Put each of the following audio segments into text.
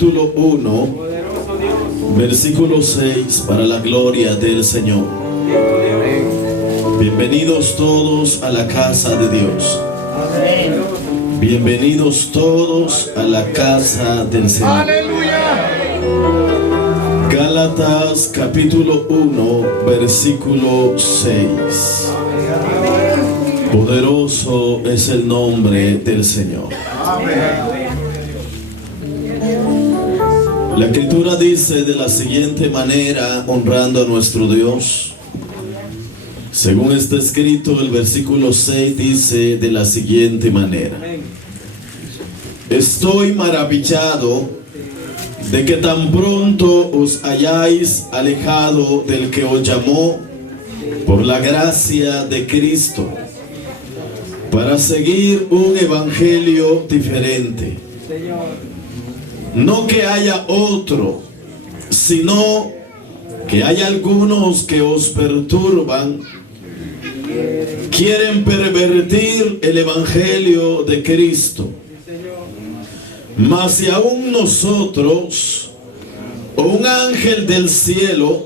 capítulo 1, versículo 6, para la gloria del Señor. Bienvenidos todos a la casa de Dios. Bienvenidos todos a la casa del Señor. ¡Aleluya! Gálatas capítulo 1, versículo 6. Poderoso es el nombre del Señor. La Escritura dice de la siguiente manera, honrando a nuestro Dios. Según está escrito, el versículo 6 dice de la siguiente manera: estoy maravillado de que tan pronto os hayáis alejado del que os llamó por la gracia de Cristo, para seguir un evangelio diferente. No que haya otro, sino que hay algunos que os perturban, quieren pervertir el evangelio de Cristo. Mas si aún nosotros o un ángel del cielo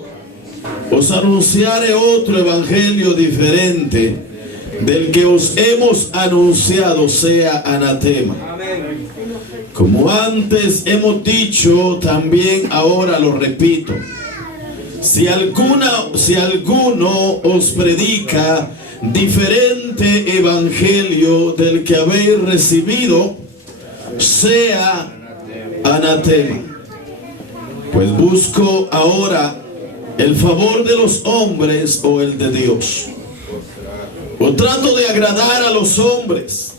os anunciare otro evangelio diferente del que os hemos anunciado, sea anatema. Como antes hemos dicho, también ahora lo repito: si alguno os predica diferente evangelio del que habéis recibido, sea anatema. Pues busco ahora el favor de los hombres o el de Dios. O trato de agradar a los hombres.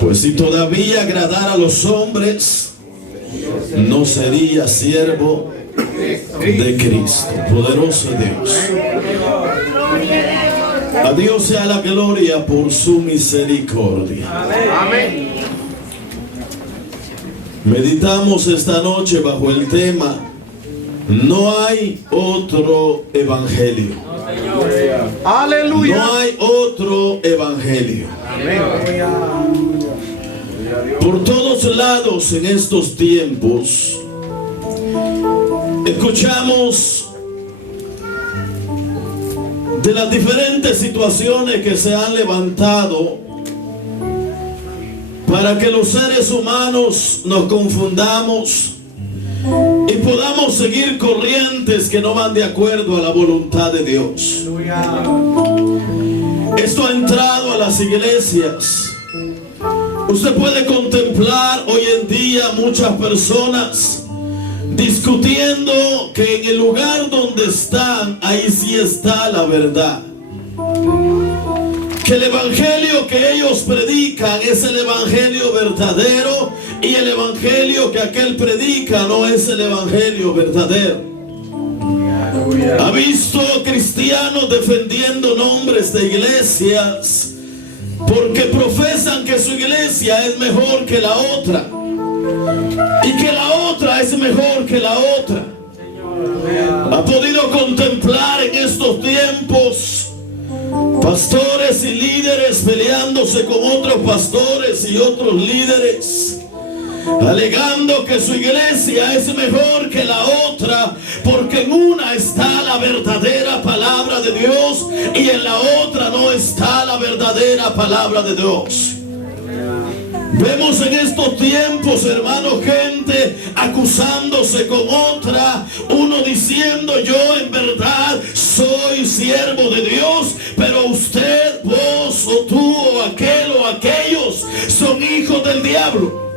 Pues si todavía agradara a los hombres, no sería siervo de Cristo. Poderoso Dios. A Dios sea la gloria por su misericordia. Amén. Meditamos esta noche bajo el tema: no hay otro evangelio. Aleluya. No hay otro evangelio. Por todos lados en estos tiempos escuchamos de las diferentes situaciones que se han levantado para que los seres humanos nos confundamos y podamos seguir corrientes que no van de acuerdo a la voluntad de Dios. Esto ha entrado a las iglesias. Usted puede contemplar hoy en día muchas personas discutiendo que en el lugar donde están, ahí sí está la verdad. Que el evangelio que ellos predican es el evangelio verdadero, y el evangelio que aquel predica no es el evangelio verdadero. Ha visto cristianos defendiendo nombres de iglesias porque profesan que su iglesia es mejor que la otra y que la otra es mejor que la otra. Ha podido contemplar en estos tiempos pastores y líderes peleándose con otros pastores y otros líderes, alegando que su iglesia es mejor que la otra, porque en una está la verdadera palabra de Dios y en la otra no está la verdadera palabra de Dios. Vemos en estos tiempos, hermanos, gente acusándose con otra, uno diciendo: yo en verdad soy siervo de Dios, pero usted, vos o tú o aquel o aquellos son hijos del diablo.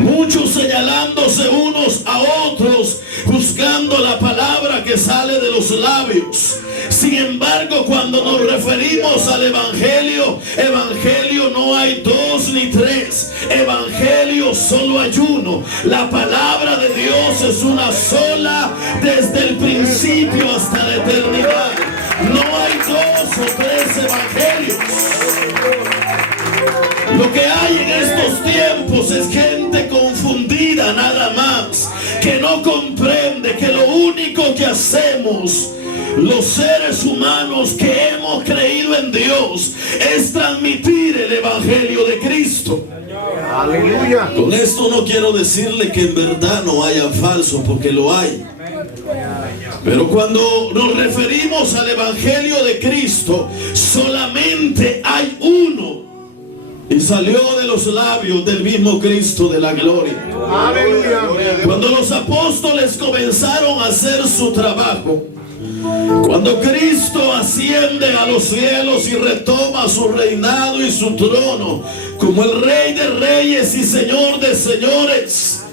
Muchos señalándose unos a otros, buscando la palabra que sale de los labios. Sin embargo, cuando nos referimos al evangelio, evangelio no hay dos ni tres, evangelio solo hay uno. La palabra de Dios es una sola, desde el principio hasta la eternidad. No hay dos o tres evangelios. Lo que hay en estos tiempos es gente confundida nada más, que no comprende que lo único que hacemos los seres humanos que hemos creído en Dios es transmitir el evangelio de Cristo. Aleluya. Con esto no quiero decirle que en verdad no haya falsos, porque lo hay. Pero cuando nos referimos al evangelio de Cristo, solamente hay uno, y salió de los labios del mismo Cristo de la gloria. Aleluya. Cuando los apóstoles comenzaron a hacer su trabajo, cuando Cristo asciende a los cielos y retoma su reinado y su trono como el Rey de Reyes y Señor de Señores,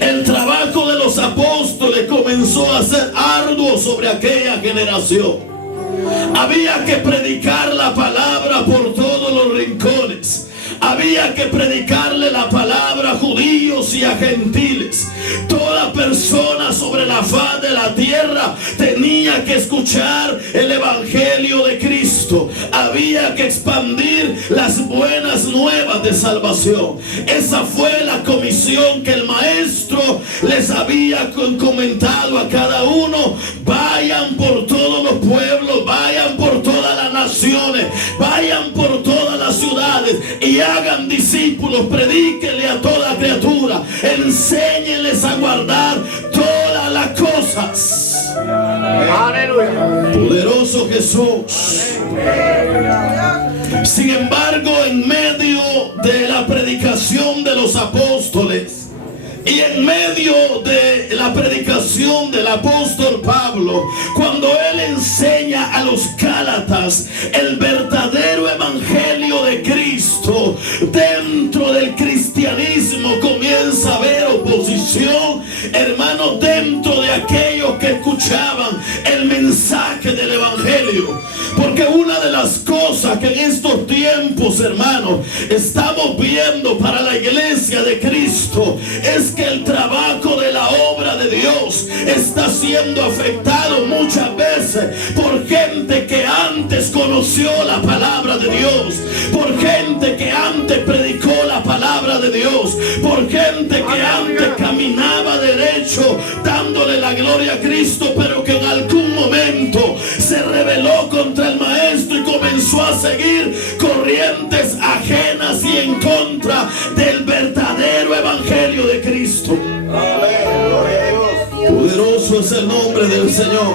el trabajo de los apóstoles comenzó a ser arduo sobre aquella generación. Había que predicar la palabra por todos los rincones. Había que predicarle la palabra a judíos y a gentiles. Toda persona sobre la faz de la tierra tenía que escuchar el evangelio de Cristo. Había que expandir las buenas nuevas de salvación. Esa fue la comisión que el maestro les había comentado a cada uno. Vayan por todos los pueblos, vayan por todas las naciones, vayan por todas las ciudades y hagan discípulos, predíquenle a toda criatura, enséñenles a guardar todas las cosas. Aleluya. Poderoso Jesús. Sin embargo, en medio de la predicación de los apóstoles y en medio de la predicación del apóstol Pablo, cuando él enseña a los Gálatas el verdadero evangelio de Cristo, dentro del cristianismo comienza a haber oposición, hermano, dentro de aquellos que escuchaban el mensaje del evangelio. Porque una de las cosas que en estos tiempos, hermano, estamos viendo para la iglesia de Cristo es que el trabajo de la obra de Dios está siendo afectado muchas veces por gente que antes conoció la palabra de Dios, por gente que antes predicó la palabra de Dios, por gente que antes caminaba derecho dándole la gloria a Cristo, pero que en algún momento se rebeló contra el maestro y comenzó a seguir corrientes ajenas y en contra del verdadero evangelio de Cristo. Poderoso es el nombre del Señor.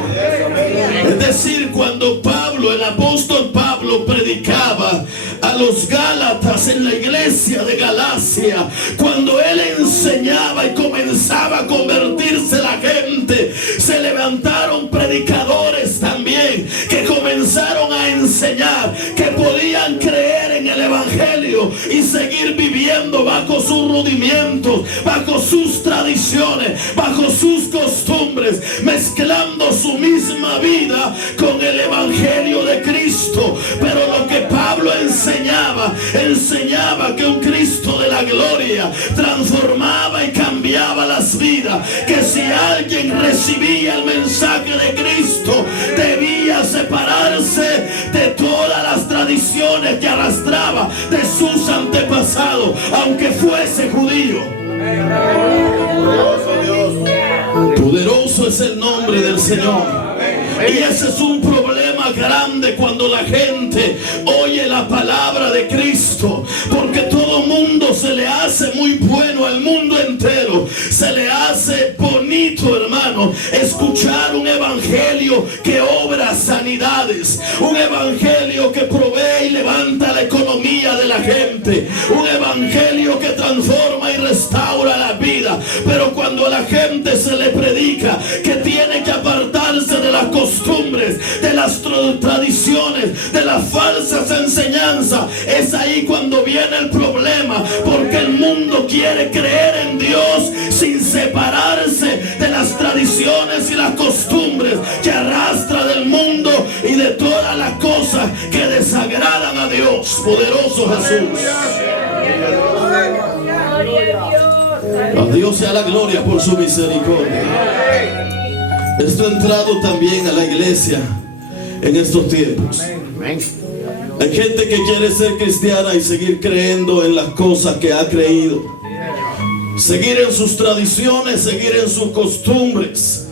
Es decir, cuando Pablo, el apóstol Pablo, predicaba a los Gálatas en la iglesia de Galacia, cuando él enseñaba y comenzaba a convertirse la gente, se levantaron predicadores también que comenzaron a enseñar que podían creer en el evangelio y seguir viviendo bajo sus rudimientos, bajo sus tradiciones, bajo sus costumbres, mezclando su misma vida con el evangelio de Cristo. Pero lo que Pablo enseñaba que un Cristo de la gloria transformaba y cambiaba las vidas, que si alguien recibía el mensaje de Cristo debía separarse de todas las tradiciones que arrastraba de sus antepasados, aunque fuese judío. Poderoso es el nombre del Señor. Y ese es un problema grande cuando la gente oye la palabra de Cristo, porque todo mundo se le hace muy bueno, al mundo entero se le hace bonito, hermano, escuchar un evangelio que obra sanidades, un evangelio que provee y levanta la economía de la gente, un evangelio que transforma y restaura la vida. Pero cuando a la gente se le predica que tiene que apartarse de las costumbres, de las tradiciones, de las falsas enseñanzas, es ahí cuando viene el problema, porque el mundo quiere creer en Dios sin separarse de las tradiciones y las costumbres que arrastra del mundo y de todas las cosas que desagradan a Dios. Poderoso Jesús. A Dios sea la gloria por su misericordia. Esto ha entrado también a la iglesia en estos tiempos. Hay gente que quiere ser cristiana y seguir creyendo en las cosas que ha creído, seguir en sus tradiciones, seguir en sus costumbres,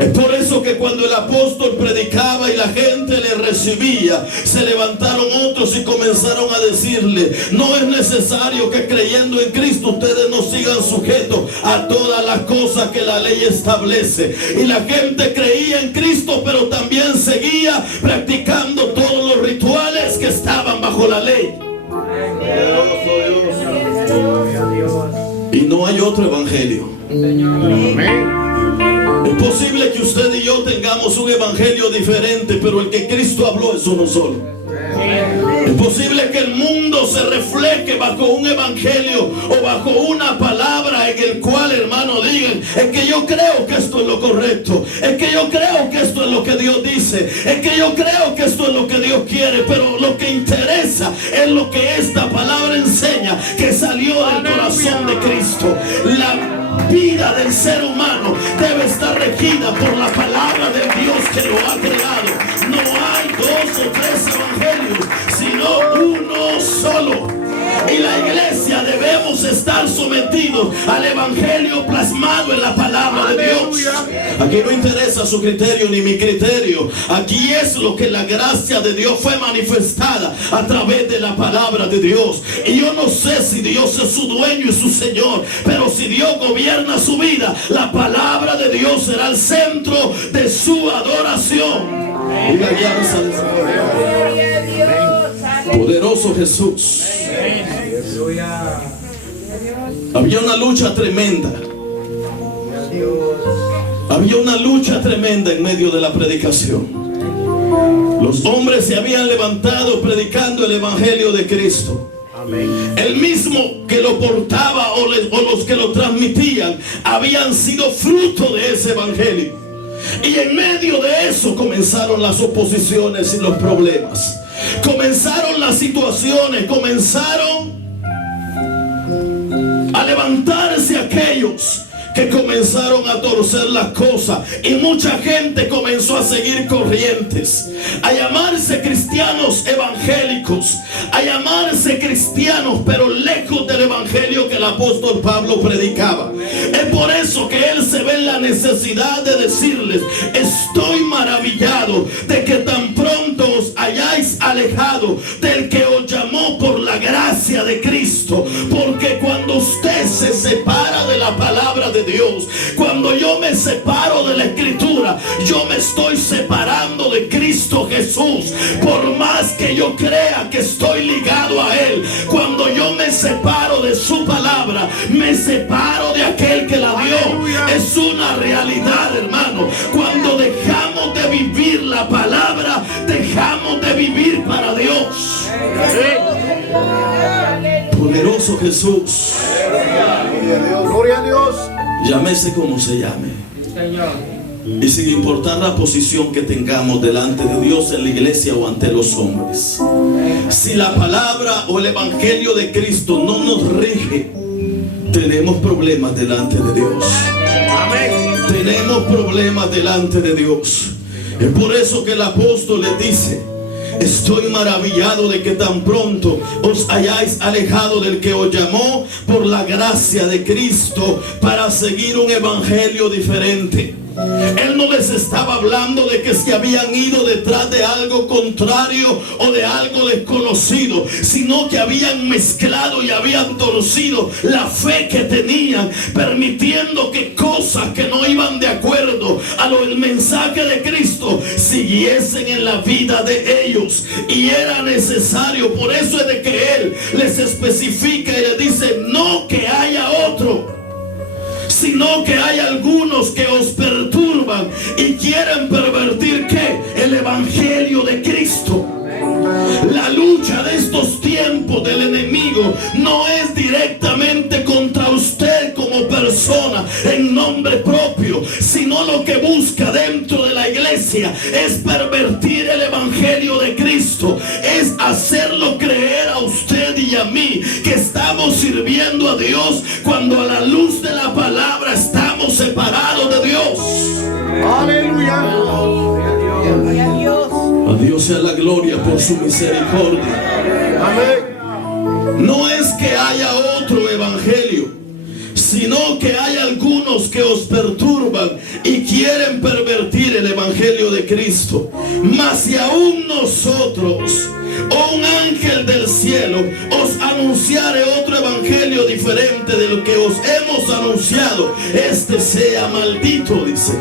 Es por eso que cuando el apóstol predicaba y la gente le recibía, se levantaron otros y comenzaron a decirle: no es necesario que creyendo en Cristo ustedes no sigan sujetos a todas las cosas que la ley establece. Y la gente creía en Cristo, pero también seguía practicando todos los rituales que estaban bajo la ley. Y no hay otro evangelio. Amén. Es posible que usted y yo tengamos un evangelio diferente, pero el que Cristo habló es uno solo. Es posible que el mundo se refleje bajo un evangelio o bajo una palabra en el cual, hermano, digan: es que yo creo que esto es lo correcto, es que yo creo que esto es lo que Dios dice, es que yo creo que esto es lo que Dios quiere. Pero lo que interesa es lo que esta palabra enseña, que salió del corazón de Cristo. La vida del ser humano debe estar regida por la palabra de Dios que lo ha creado. No hay dos o tres evangelios, sino uno solo. Y la iglesia debemos estar sometidos al evangelio plasmado en la palabra de Dios. Aquí no interesa su criterio ni mi criterio. Aquí es lo que la gracia de Dios fue manifestada a través de la palabra de Dios. Y yo no sé si Dios es su dueño y su Señor, pero si Dios gobierna su vida, la palabra de Dios será el centro de su adoración. Y la alianza de Dios. Poderoso Jesús. Había una lucha tremenda. Había una lucha tremenda en medio de la predicación. Los hombres se habían levantado predicando el evangelio de Cristo. El mismo que lo portaba o los que lo transmitían habían sido fruto de ese evangelio. Y en medio de eso comenzaron las oposiciones y los problemas. Comenzaron las situaciones, comenzaron a levantarse aquellos que comenzaron a torcer las cosas, y mucha gente comenzó a seguir corrientes, a llamarse cristianos evangélicos, a llamarse cristianos pero lejos del evangelio que el apóstol Pablo predicaba. Es por eso que él se ve en la necesidad de decirles: estoy maravillado de que tan pronto os hayáis alejado del que os llamó por la gracia de Cristo, porque cuando usted se separa de la palabra de Dios, cuando yo me separo de la escritura, yo me estoy separando de Cristo Jesús. Por más que yo crea que estoy ligado a Él, cuando yo me separo de su palabra, me separo de aquel que la dio. Es una realidad, hermano. Cuando dejamos de vivir la palabra, dejamos de vivir para Dios. Poderoso Jesús. Gloria a Dios. Llámese como se llame, y sin importar la posición que tengamos delante de Dios en la iglesia o ante los hombres, si la palabra o el evangelio de Cristo no nos rige, tenemos problemas delante de Dios. Tenemos problemas delante de Dios. Es por eso que el apóstol le dice: estoy maravillado de que tan pronto os hayáis alejado del que os llamó por la gracia de Cristo para seguir un evangelio diferente. Él no les estaba hablando de que se habían ido detrás de algo contrario o de algo desconocido, sino que habían mezclado y habían torcido la fe que tenían, permitiendo que cosas que no iban de acuerdo a lo del mensaje de Cristo siguiesen en la vida de ellos. Y era necesario, por eso es de que Él les especifica y les dice: no que haya otro, sino que hay algunos que os perturban y quieren pervertir ¿qué? El evangelio de Cristo. La lucha de estos tiempos del enemigo no es directamente contra usted como persona en nombre propio, sino lo que busca dentro de la iglesia es pervertir el evangelio de Cristo, es hacerlo creer a usted y a mí que estamos sirviendo a Dios cuando a la luz de la palabra estamos separados de Dios. Aleluya. A Dios sea la gloria por su misericordia. Amén. No es que haya otro evangelio, sino sino que hay algunos que os perturban y quieren pervertir el evangelio de Cristo. Mas si aún nosotros o un ángel del cielo os anunciare otro evangelio diferente de lo que os hemos anunciado, este sea maldito, dice,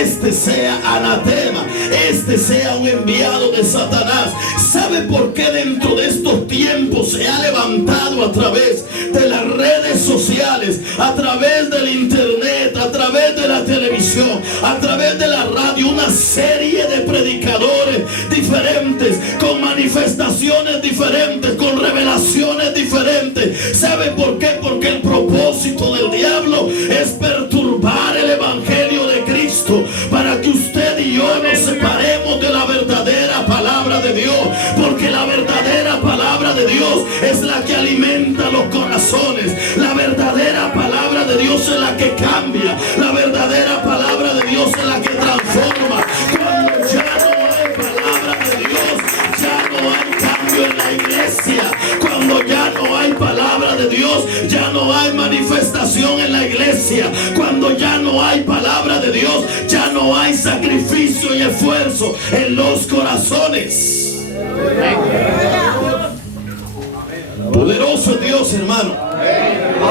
este sea anatema, este sea un enviado de Satanás. ¿Sabe por qué dentro de estos tiempos se ha levantado a través de las redes sociales, a través del internet, a través de la televisión, a través de la radio, una serie de predicadores diferentes, con manifestaciones diferentes, con revelaciones diferentes? ¿Sabe por qué? Porque el propósito del diablo es perturbar el evangelio de Cristo, para que usted y yo nos separemos de la verdadera palabra de Dios, porque la verdadera palabra de Dios es la que alimenta los corazones. La verdadera palabra de Dios es la que cambia. La verdadera palabra de Dios es la que transforma. Cuando ya no hay palabra de Dios, ya no hay cambio en la iglesia. Cuando ya no hay palabra de Dios, ya no hay manifestación en la iglesia. Cuando ya no hay palabra de Dios, ya no hay sacrificio y esfuerzo en los corazones. Poderoso es Dios, hermano.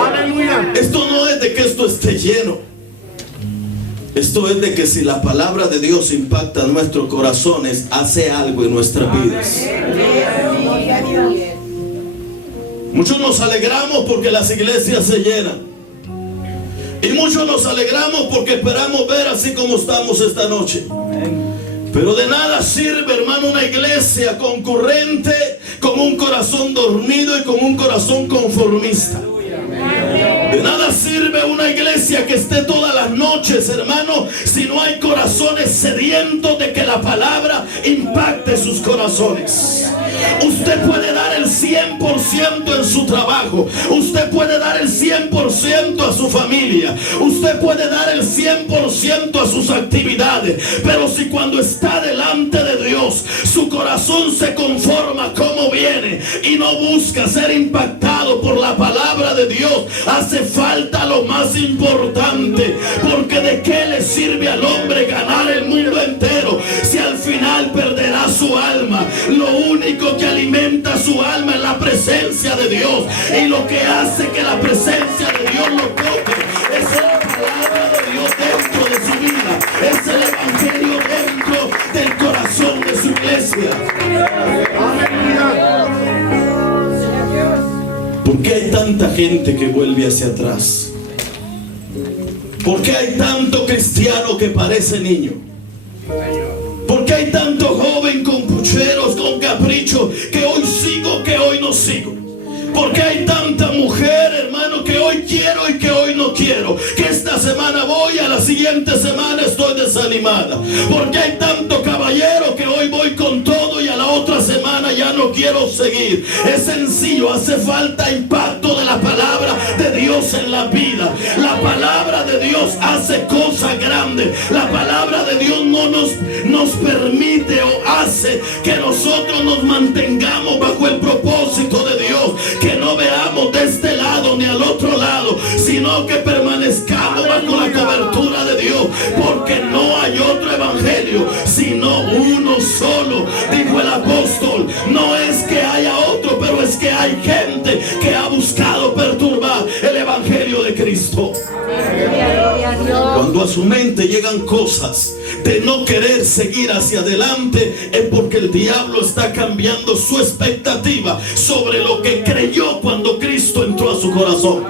Aleluya. Esto no es de que esto esté lleno. Esto es de que si la palabra de Dios impacta en nuestros corazones, hace algo en nuestras vidas. Muchos nos alegramos porque las iglesias se llenan. Y muchos nos alegramos porque esperamos ver así como estamos esta noche. Pero de nada sirve, hermano, una iglesia concurrente con un corazón dormido y con un corazón conformista. De nada sirve una iglesia que esté todas las noches, hermano, si no hay corazones sedientos de que la palabra impacte sus corazones. Usted puede dar el 100% en su trabajo. Usted puede dar el 100% a su familia. Usted puede dar el 100% a sus actividades. Pero si cuando está delante de Dios, su corazón se conforma como viene y no busca ser impactado por la palabra de Dios, hace falta lo más importante. Porque de qué le sirve al hombre ganar el mundo entero si al final perderá su alma. Lo único que alimenta su alma es la presencia de Dios, y lo que hace que la presencia de Dios lo toque es la palabra de Dios dentro de su vida, es el evangelio dentro del corazón de su iglesia. ¿Por qué hay tanta gente que vuelve hacia atrás? ¿Por qué hay tanto cristiano que parece niño? ¿Por qué hay tanto joven con pucheros, con capricho, que hoy sigo, que hoy no sigo? ¿Por qué hay tanta mujer, hermano, que hoy quiero y que hoy no quiero? Que esta semana voy, a la siguiente semana estoy desanimada. ¿Por qué hay tanto caballero que hoy voy con todo y a la otra semana ya no quiero seguir? Es sencillo, hace falta impacto de la palabra de Dios en la vida. La palabra de Dios hace cosas grandes. La palabra de Dios no nos permite o hace que nosotros nos mantengamos bajo el propósito de Dios, que no veamos de este lado ni al otro lado, sino que permanezcamos bajo la cobertura de Dios, porque no hay otro evangelio sino uno solo. Dijo el apóstol, no es que haya otro, pero es que hay gente que ha buscado perturbar el evangelio de Cristo. Cuando a su mente llegan cosas de no querer seguir hacia adelante, es porque el diablo está cambiando su expectativa sobre lo que creyó cuando Cristo entró a su corazón.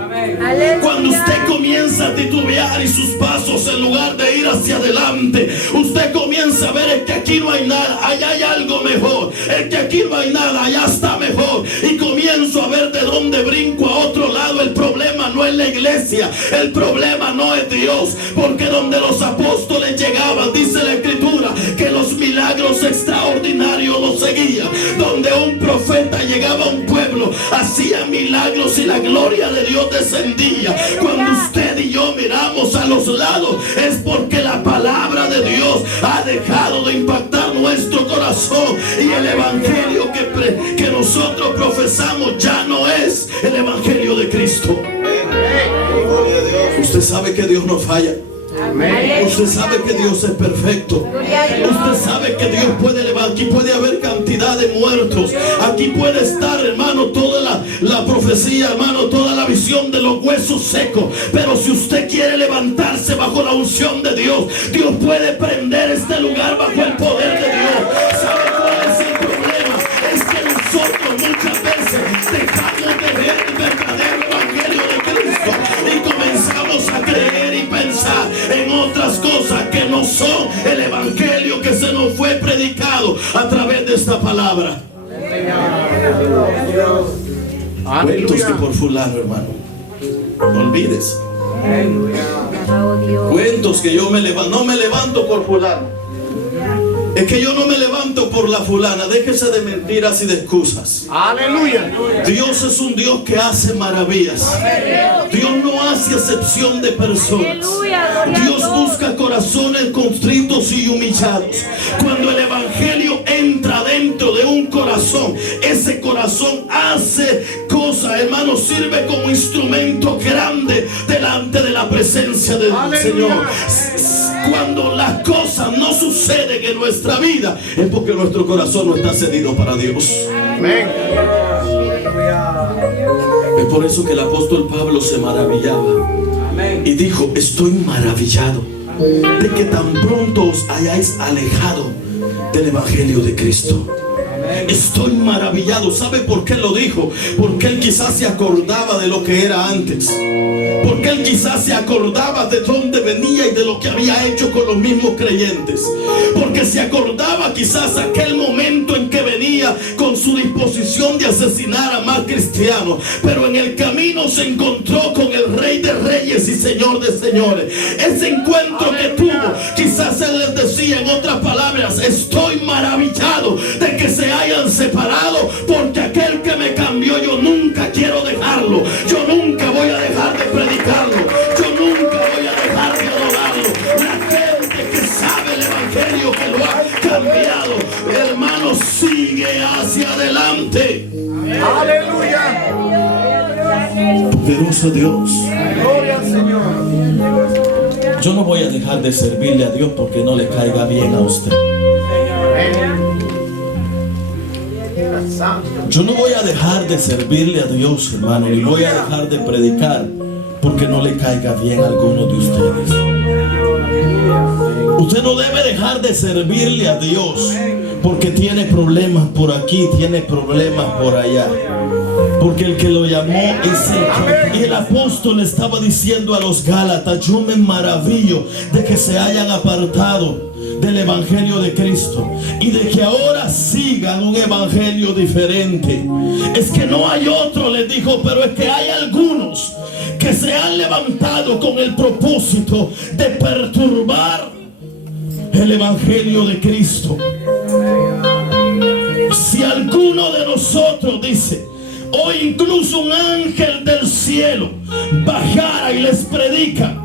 Cuando usted comienza a titubear y sus pasos, en lugar de ir hacia adelante, usted comienza a ver el que aquí no hay nada, allá hay algo mejor, el que aquí no hay nada, allá está mejor, y comienzo a ver de dónde brinco a otro lado. El problema no es la iglesia, el problema no es Dios, porque donde los apóstoles llegaban, dice la escritura, que los milagros extraordinarios los seguían. Donde un profeta llegaba a un pueblo, hacía milagros y la gloria de Dios descendía. Cuando usted y yo miramos a los lados, es porque la palabra de Dios ha dejado de impactar nuestro corazón, y el evangelio que nosotros profesamos ya no es el evangelio de Cristo. sabe que Dios no falla. Usted sabe que Dios es perfecto. Usted sabe que Dios puede levantar. Aquí puede haber cantidad de muertos. Aquí puede estar, hermano, toda la profecía, hermano, toda la visión de los huesos secos. Pero si usted quiere levantarse bajo la unción de Dios, Dios puede prender este lugar bajo el poder de Dios. ¿Sabe cuál es el problema? Es que nosotros muchas veces dejamos de ver el verdadero evangelio de Cristo y comenzamos a creer y pensar en otras cosas que no son el evangelio que se nos fue predicado a través de esta palabra. Cuentos que por fulano, hermano, no olvides. Cuentos que yo no me levanto por fulano. Es que yo no me levanto por la fulana. Déjese de mentiras y de excusas. Aleluya. Dios es un Dios que hace maravillas. Dios no hace excepción de personas. Dios busca corazones contritos y humillados. Cuando el evangelio entra dentro de un corazón, ese corazón hace cosas, hermano, sirve como instrumento grande delante de la presencia del Señor. Cuando las cosas no suceden en nuestra vida, es porque nuestro corazón no está cedido para Dios. Amén. Es por eso que el apóstol Pablo se maravillaba y dijo: estoy maravillado de que tan pronto os hayáis alejado del evangelio de Cristo. Estoy maravillado. ¿Sabe por qué lo dijo? Porque él quizás se acordaba de lo que era antes. Porque él quizás se acordaba de dónde venía y de lo que había hecho con los mismos creyentes. Porque se acordaba quizás aquel momento en que venía con su disposición de asesinar a más cristianos. Pero en el camino se encontró con el Rey de Reyes y Señor de Señores. Ese encuentro que tuvo, quizás él les decía en otras palabras: estoy maravillado de que se hayan separado, porque aquel que me cambió yo nunca quiero dejarlo. Yo nunca voy a dejar de predicarlo. Yo nunca voy a dejar de adorarlo. La gente que sabe el evangelio, que lo ha cambiado, hermano, sigue hacia adelante. Aleluya. Poderoso Dios. Gloria al Señor. Yo no voy a dejar de servirle a Dios porque no le caiga bien a usted. Yo no voy a dejar de servirle a Dios, hermano, ni voy a dejar de predicar porque no le caiga bien a alguno de ustedes. Usted no debe dejar de servirle a Dios porque tiene problemas por aquí, tiene problemas por allá. Porque el que lo llamó es el que... Y el apóstol estaba diciendo a los Gálatas: yo me maravillo de que se hayan apartado del evangelio de Cristo y de que ahora sigan un evangelio diferente. Es que no hay otro, les dijo, pero es que hay algunos que se han levantado con el propósito de perturbar el evangelio de Cristo. Si alguno de nosotros, dice, o incluso un ángel del cielo bajara y les predica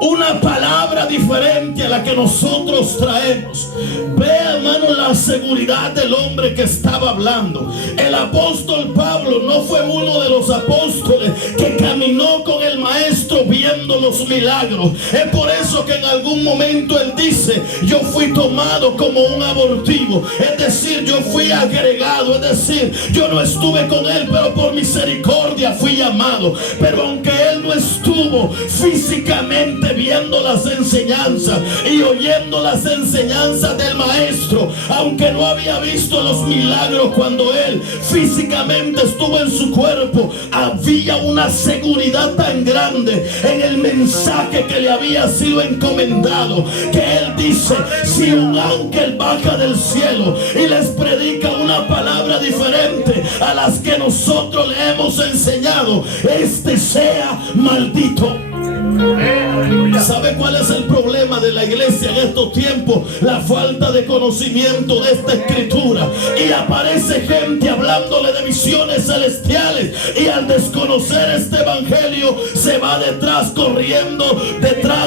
una palabra diferente a la que nosotros traemos, vea, hermano, la seguridad del hombre que estaba hablando. El apóstol Pablo no fue uno de los apóstoles que caminó con el maestro viendo los milagros. Es por eso que en algún momento él dice: yo fui tomado como un abortivo, es decir, yo fui agregado, es decir, yo no estuve con él, pero por misericordia fui llamado. Pero aunque él no estuvo físicamente viendo las enseñanzas y oyendo las enseñanzas del maestro, aunque no había visto los milagros cuando él físicamente estuvo en su cuerpo, había una seguridad tan grande en el mensaje que le había sido encomendado, que él dice: si un ángel baja del cielo y les predica una palabra diferente a las que nosotros le hemos enseñado, este sea maldito. ¿Sabe cuál es el problema de la iglesia en estos tiempos? La falta de conocimiento de esta escritura. Y aparece gente hablándole de visiones celestiales, y al desconocer este evangelio se va detrás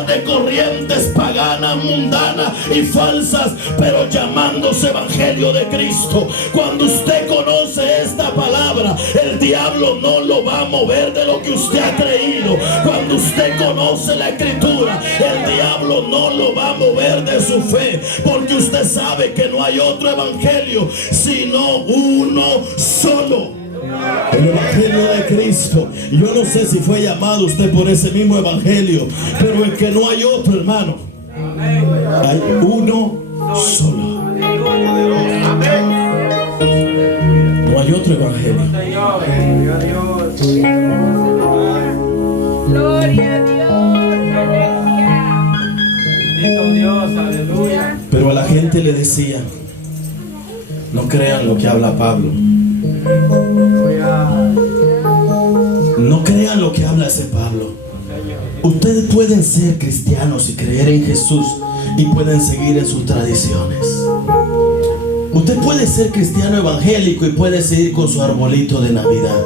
de corrientes paganas, mundanas y falsas, pero llamándose evangelio de Cristo. Cuando usted conoce esta palabra, el diablo no lo va a mover de lo que usted ha creído. Cuando usted conoce la escritura, el diablo no lo va a mover de su fe, porque usted sabe que no hay otro evangelio sino uno solo, el evangelio de Cristo. Yo no sé si fue llamado usted por ese mismo evangelio, pero es que no hay otro, hermano. Hay uno solo. No hay otro evangelio. Gloria a Dios, aleluya. Pero a la gente le decía: no crean lo que habla Pablo. No crean lo que habla ese Pablo. Ustedes pueden ser cristianos y creer en Jesús, y pueden seguir en sus tradiciones. Usted puede ser cristiano evangélico y puede seguir con su arbolito de Navidad.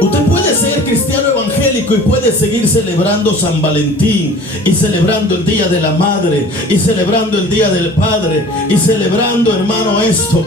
Usted puede ser cristiano evangélico y puede seguir celebrando San Valentín, y celebrando el Día de la Madre, y celebrando el Día del Padre, y celebrando, hermano, esto.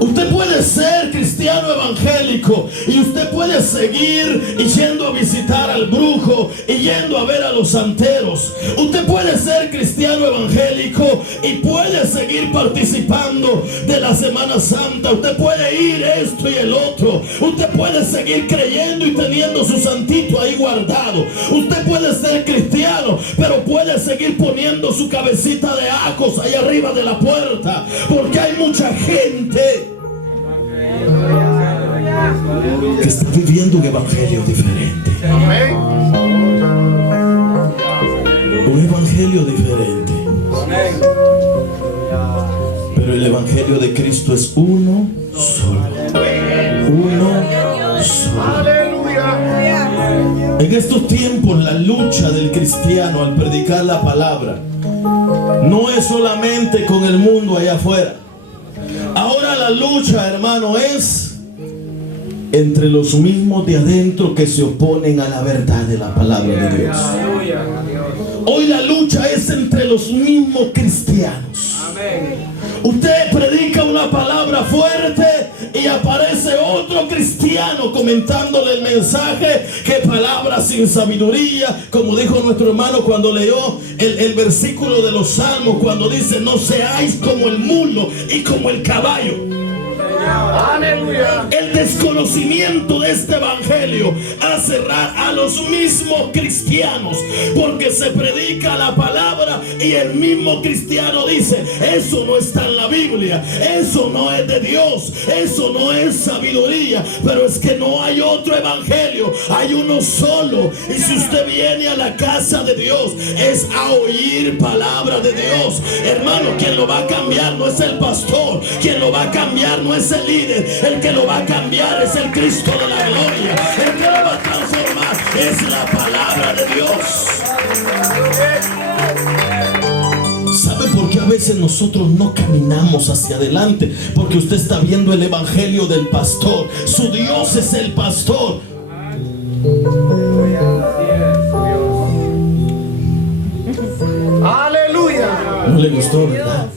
Usted puede ser cristiano evangélico y usted puede seguir yendo a visitar al brujo y yendo a ver a los santeros. Usted puede ser cristiano evangélico y puede seguir participando de la Semana Santa. Usted puede ir esto y el otro. Usted puede seguir creyendo y teniendo su santito ahí guardado. Usted puede ser cristiano, pero puede seguir poniendo su cabecita de ajos ahí arriba de la puerta, porque hay mucha gente que está viviendo un evangelio diferente. Un evangelio diferente. Pero el evangelio de Cristo es uno solo. Uno solo. En estos tiempos, la lucha del cristiano al predicar la palabra no es solamente con el mundo allá afuera. Ahora la lucha, hermano, es entre los mismos de adentro que se oponen a la verdad de la palabra de Dios. Hoy la lucha es entre los mismos cristianos. Usted predica una palabra fuerte y aparece otro cristiano comentándole el mensaje. Qué palabra sin sabiduría, como dijo nuestro hermano cuando leyó el versículo de los Salmos, cuando dice: no seáis como el mulo y como el caballo. Aleluya. El desconocimiento de este evangelio hace cerrar a los mismos cristianos, porque se predica la palabra y el mismo cristiano dice: eso no está en la Biblia, eso no es de Dios, eso no es sabiduría. Pero es que no hay otro evangelio, hay uno solo. Y si usted viene a la casa de Dios es a oír palabra de Dios, hermano. Quien lo va a cambiar no es el pastor, quien lo va a cambiar no es el líder, el que lo va a cambiar es el Cristo de la gloria. El que lo va a transformar es la palabra de Dios. ¿Sabe por qué a veces nosotros no caminamos hacia adelante? Porque usted está viendo el evangelio del pastor. Su Dios es el pastor. Aleluya. No le gustó, ¿verdad?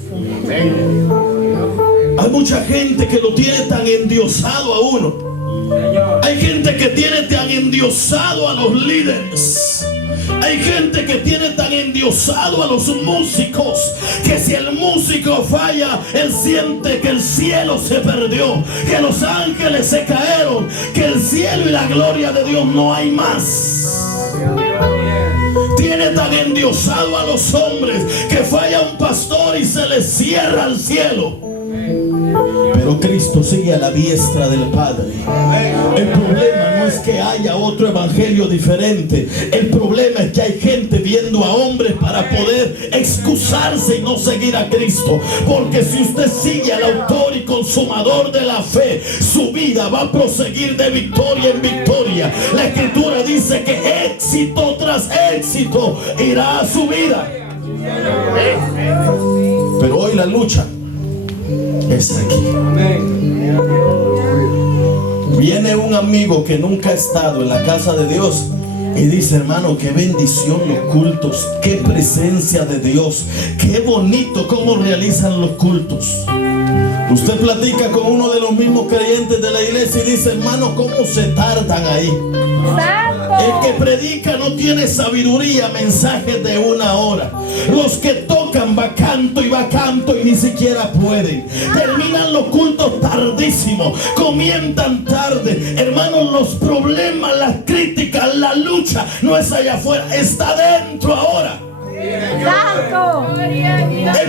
Hay mucha gente que lo tiene tan endiosado a uno. Hay gente que tiene tan endiosado a los líderes. Hay gente que tiene tan endiosado a los músicos, que si el músico falla, él siente que el cielo se perdió, que los ángeles se cayeron, que el cielo y la gloria de Dios no hay más. Tiene tan endiosado a los hombres que falla un pastor y se les cierra el cielo. pero Cristo sigue a la diestra del Padre. El problema no es que haya otro evangelio diferente. El problema es que hay gente viendo a hombres para poder excusarse y no seguir a Cristo. Porque si usted sigue al autor y consumador de la fe, su vida va a proseguir de victoria en victoria. La Escritura dice que éxito tras éxito irá a su vida. Pero hoy la lucha es aquí. Viene un amigo que nunca ha estado en la casa de Dios y dice: hermano, qué bendición los cultos, qué presencia de Dios, qué bonito cómo realizan los cultos. Usted platica con uno de los mismos creyentes de la iglesia y dice: hermano, cómo se tardan ahí. El que predica no tiene sabiduría, mensajes de 1 hora. Los que tocan va canto y ni siquiera pueden. Terminan los cultos tardísimo, comienzan tarde. Hermanos, los problemas, las críticas, la lucha no es allá afuera, está dentro ahora. Es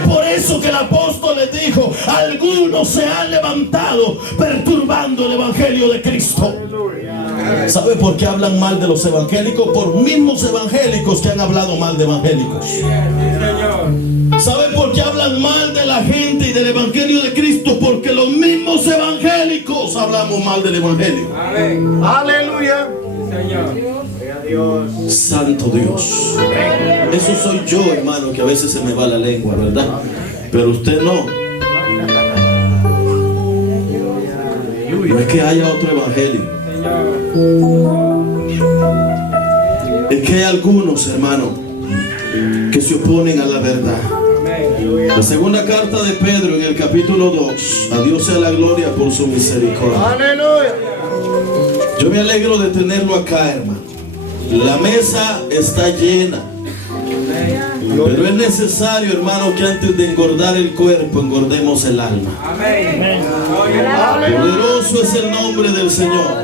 por eso que el apóstol les dijo: algunos se han levantado perturbando el evangelio de Cristo. ¿Sabe por qué hablan mal de los evangélicos? Por mismos evangélicos que han hablado mal de evangélicos. ¿Sabe por qué hablan mal de la gente y del evangelio de Cristo? Porque los mismos evangélicos hablamos mal del evangelio. Aleluya. Santo Dios. Eso soy yo, hermano, que a veces se me va la lengua, ¿verdad? Pero usted no. No es que haya otro evangelio. Es que hay algunos, hermanos, que se oponen a la verdad. La segunda carta de Pedro, en el capítulo 2: a Dios sea la gloria por su misericordia. Aleluya. Yo me alegro de tenerlo acá, hermano. La mesa está llena, pero es necesario, hermano, que antes de engordar el cuerpo, engordemos el alma. Poderoso es el nombre del Señor.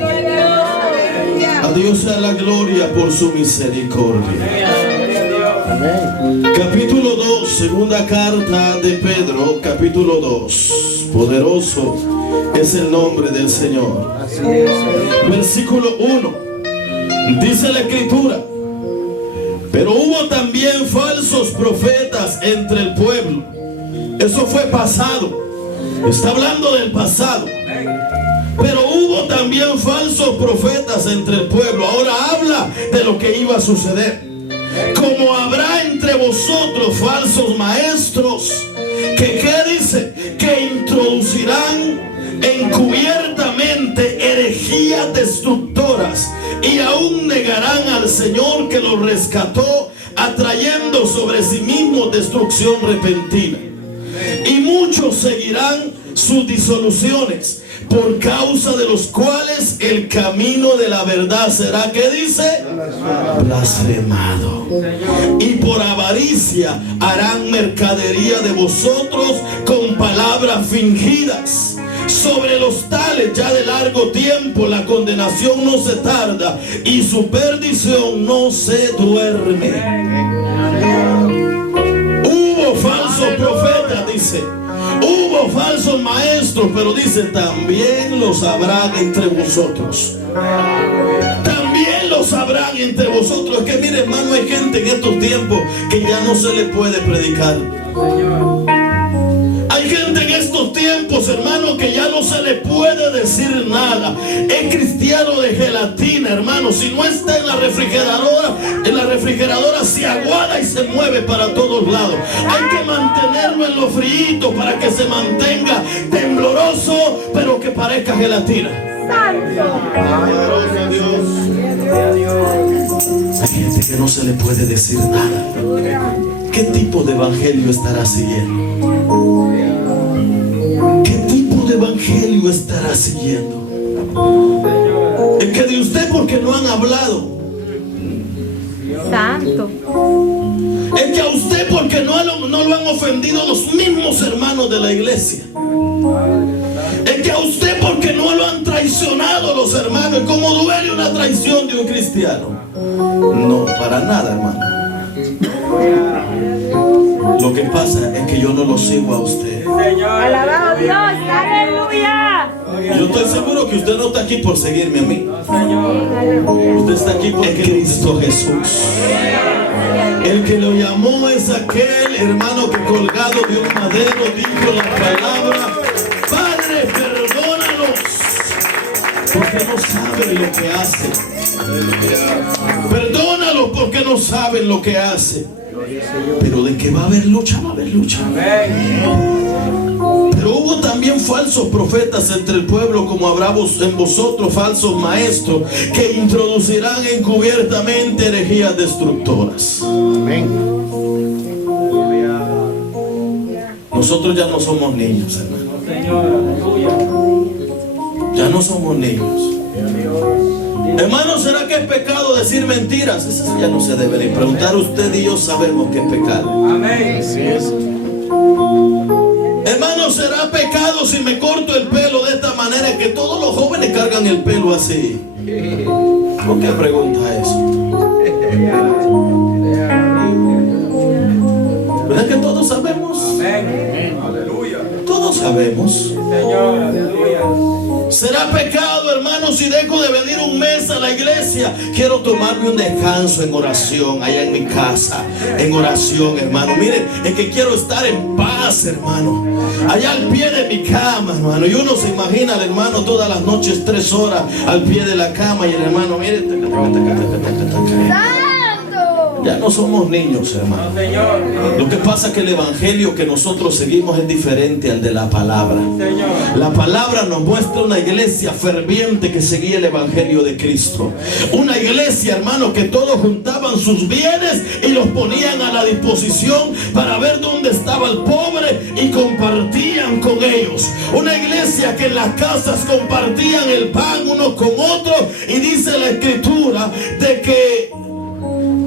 A Dios sea la gloria por su misericordia. Capítulo 2, segunda carta de Pedro, capítulo 2. Poderoso es el nombre del Señor. Versículo 1. Dice la Escritura: pero hubo también falsos profetas entre el pueblo. Eso fue pasado. Está hablando del pasado. Pero hubo también falsos profetas entre el pueblo. Ahora habla de lo que iba a suceder. Como habrá entre vosotros falsos maestros, que ¿qué dice? Que introducirán encubiertamente herejías destructoras, y aún negarán al Señor que los rescató, atrayendo sobre sí mismos destrucción repentina. Y muchos seguirán sus disoluciones, por causa de los cuales el camino de la verdad será, ¿qué dice? Blasfemado. Y por avaricia harán mercadería de vosotros con palabras fingidas. Sobre los tales ya de largo tiempo la condenación no se tarda, y su perdición no se duerme. Hubo falsos profetas, dice. Hubo falsos maestros, pero dice: también los habrán entre vosotros. También los habrán entre vosotros. Es que mire, hermano, hay gente en estos tiempos que ya no se le puede predicar. Hay gente en estos tiempos, hermano, que ya no se le puede decir nada. Es cristiano de gelatina, hermano. Si no está en la refrigeradora se aguada y se mueve para todos lados. Hay que mantenerlo en lo frío para que se mantenga tembloroso, pero que parezca gelatina. Hay gente que no se le puede decir nada. ¿Qué tipo de evangelio estará siguiendo? ¿Qué tipo de evangelio estará siguiendo? Es que de usted porque no han hablado. Santo. Es que a usted porque no lo han ofendido los mismos hermanos de la iglesia. Es que a usted porque no lo han traicionado los hermanos. ¿Cómo duele una traición de un cristiano? No, para nada, hermano. Lo que pasa es que yo no lo sigo a usted. Señor. Alabado Dios, aleluya. Yo estoy seguro que usted no está aquí por seguirme a mí. Señor. Usted está aquí por Cristo Jesús. El que lo llamó es aquel hermano que colgado de un madero dijo la palabra: Padre, perdónalos, porque no saben lo que hacen. Perdónalos porque no saben lo que hacen. Pero de que va a haber lucha, va a haber lucha. Pero hubo también falsos profetas entre el pueblo, como habrá en vosotros falsos maestros, que introducirán encubiertamente herejías destructoras. Nosotros ya no somos niños, hermano. Ya no somos niños. Hermano, ¿será que es pecado decir mentiras? Eso ya no se debe de preguntar. Usted y yo sabemos que es pecado. Amén. Hermano, ¿será pecado si me corto el pelo de esta manera? Que todos los jóvenes cargan el pelo así. ¿Por qué pregunta eso? ¿Verdad que todos sabemos? Amén. Aleluya. Todos sabemos. Señor, aleluya. ¿Será pecado, hermano, si dejo de venir un mes a la iglesia? Quiero tomarme un descanso en oración allá en mi casa, en oración, hermano. Miren, es que quiero estar en paz, hermano, allá al pie de mi cama, hermano. Y uno se imagina al hermano todas las noches 3 horas al pie de la cama, y el hermano, mire, ya no somos niños, hermano. Señor. Lo que pasa es que el evangelio que nosotros seguimos es diferente al de la palabra. Señor. La palabra nos muestra una iglesia ferviente que seguía el evangelio de Cristo. Una iglesia, hermano, que todos juntaban sus bienes y los ponían a la disposición para ver dónde estaba el pobre y compartían con ellos. Una iglesia que en las casas compartían el pan unos con otros, y dice la escritura de que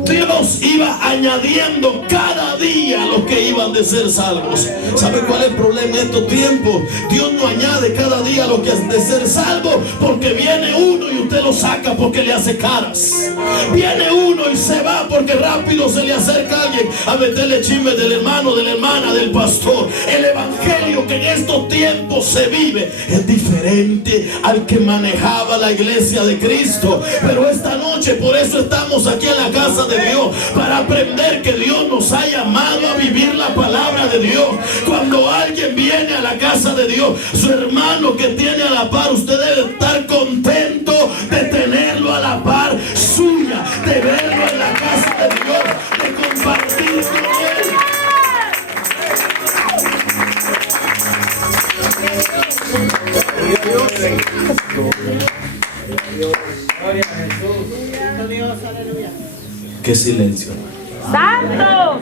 Dios iba añadiendo cada día a los que iban de ser salvos. ¿Sabe cuál es el problema en estos tiempos? Dios no añade cada día a los que han de ser salvos, porque viene uno y usted lo saca porque le hace caras. Viene uno y se va porque rápido se le acerca alguien a meterle chisme del hermano, de la hermana, del pastor. El evangelio que en estos tiempos se vive es diferente al que manejaba la iglesia de Cristo. Pero esta noche, por eso estamos aquí en la casa de Dios, para aprender que Dios nos ha llamado a vivir la palabra de Dios. Cuando alguien viene a la casa de Dios, su hermano que tiene a la par, usted debe estar contento de tenerlo a la par suya, de verlo en la casa de Dios, de compartir con él. Gloria a Jesús. Dios, aleluya. Qué silencio. Santo.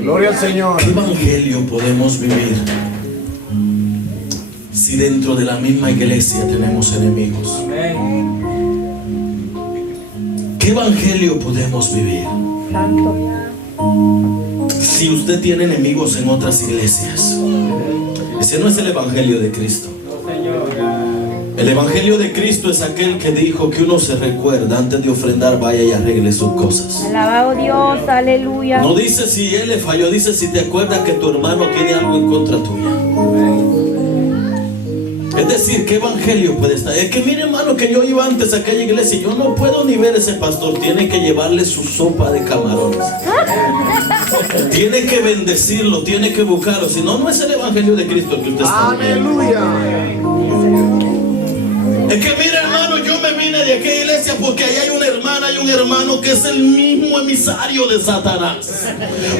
Gloria al Señor. ¿Qué evangelio podemos vivir si dentro de la misma iglesia tenemos enemigos? Amén. ¿Qué evangelio podemos vivir si usted tiene enemigos en otras iglesias? Ese no es el evangelio de Cristo. No, Señor. El evangelio de Cristo es aquel que dijo que uno se recuerda antes de ofrendar, vaya y arregle sus cosas. Alabado Dios, aleluya. No dice si él le falló, dice si te acuerdas que tu hermano tiene algo en contra tuya. Es decir, ¿qué evangelio puede estar? Es que mire, hermano, que yo iba antes a aquella iglesia y yo no puedo ni ver a ese pastor. Tiene que llevarle su sopa de camarones. Tiene que bendecirlo, tiene que buscarlo. Si no, no es el evangelio de Cristo que usted está viviendo. Aleluya. Es que mire, hermano, yo me vine de aquella iglesia porque ahí hay una hermana y un hermano que es el mismo emisario de Satanás.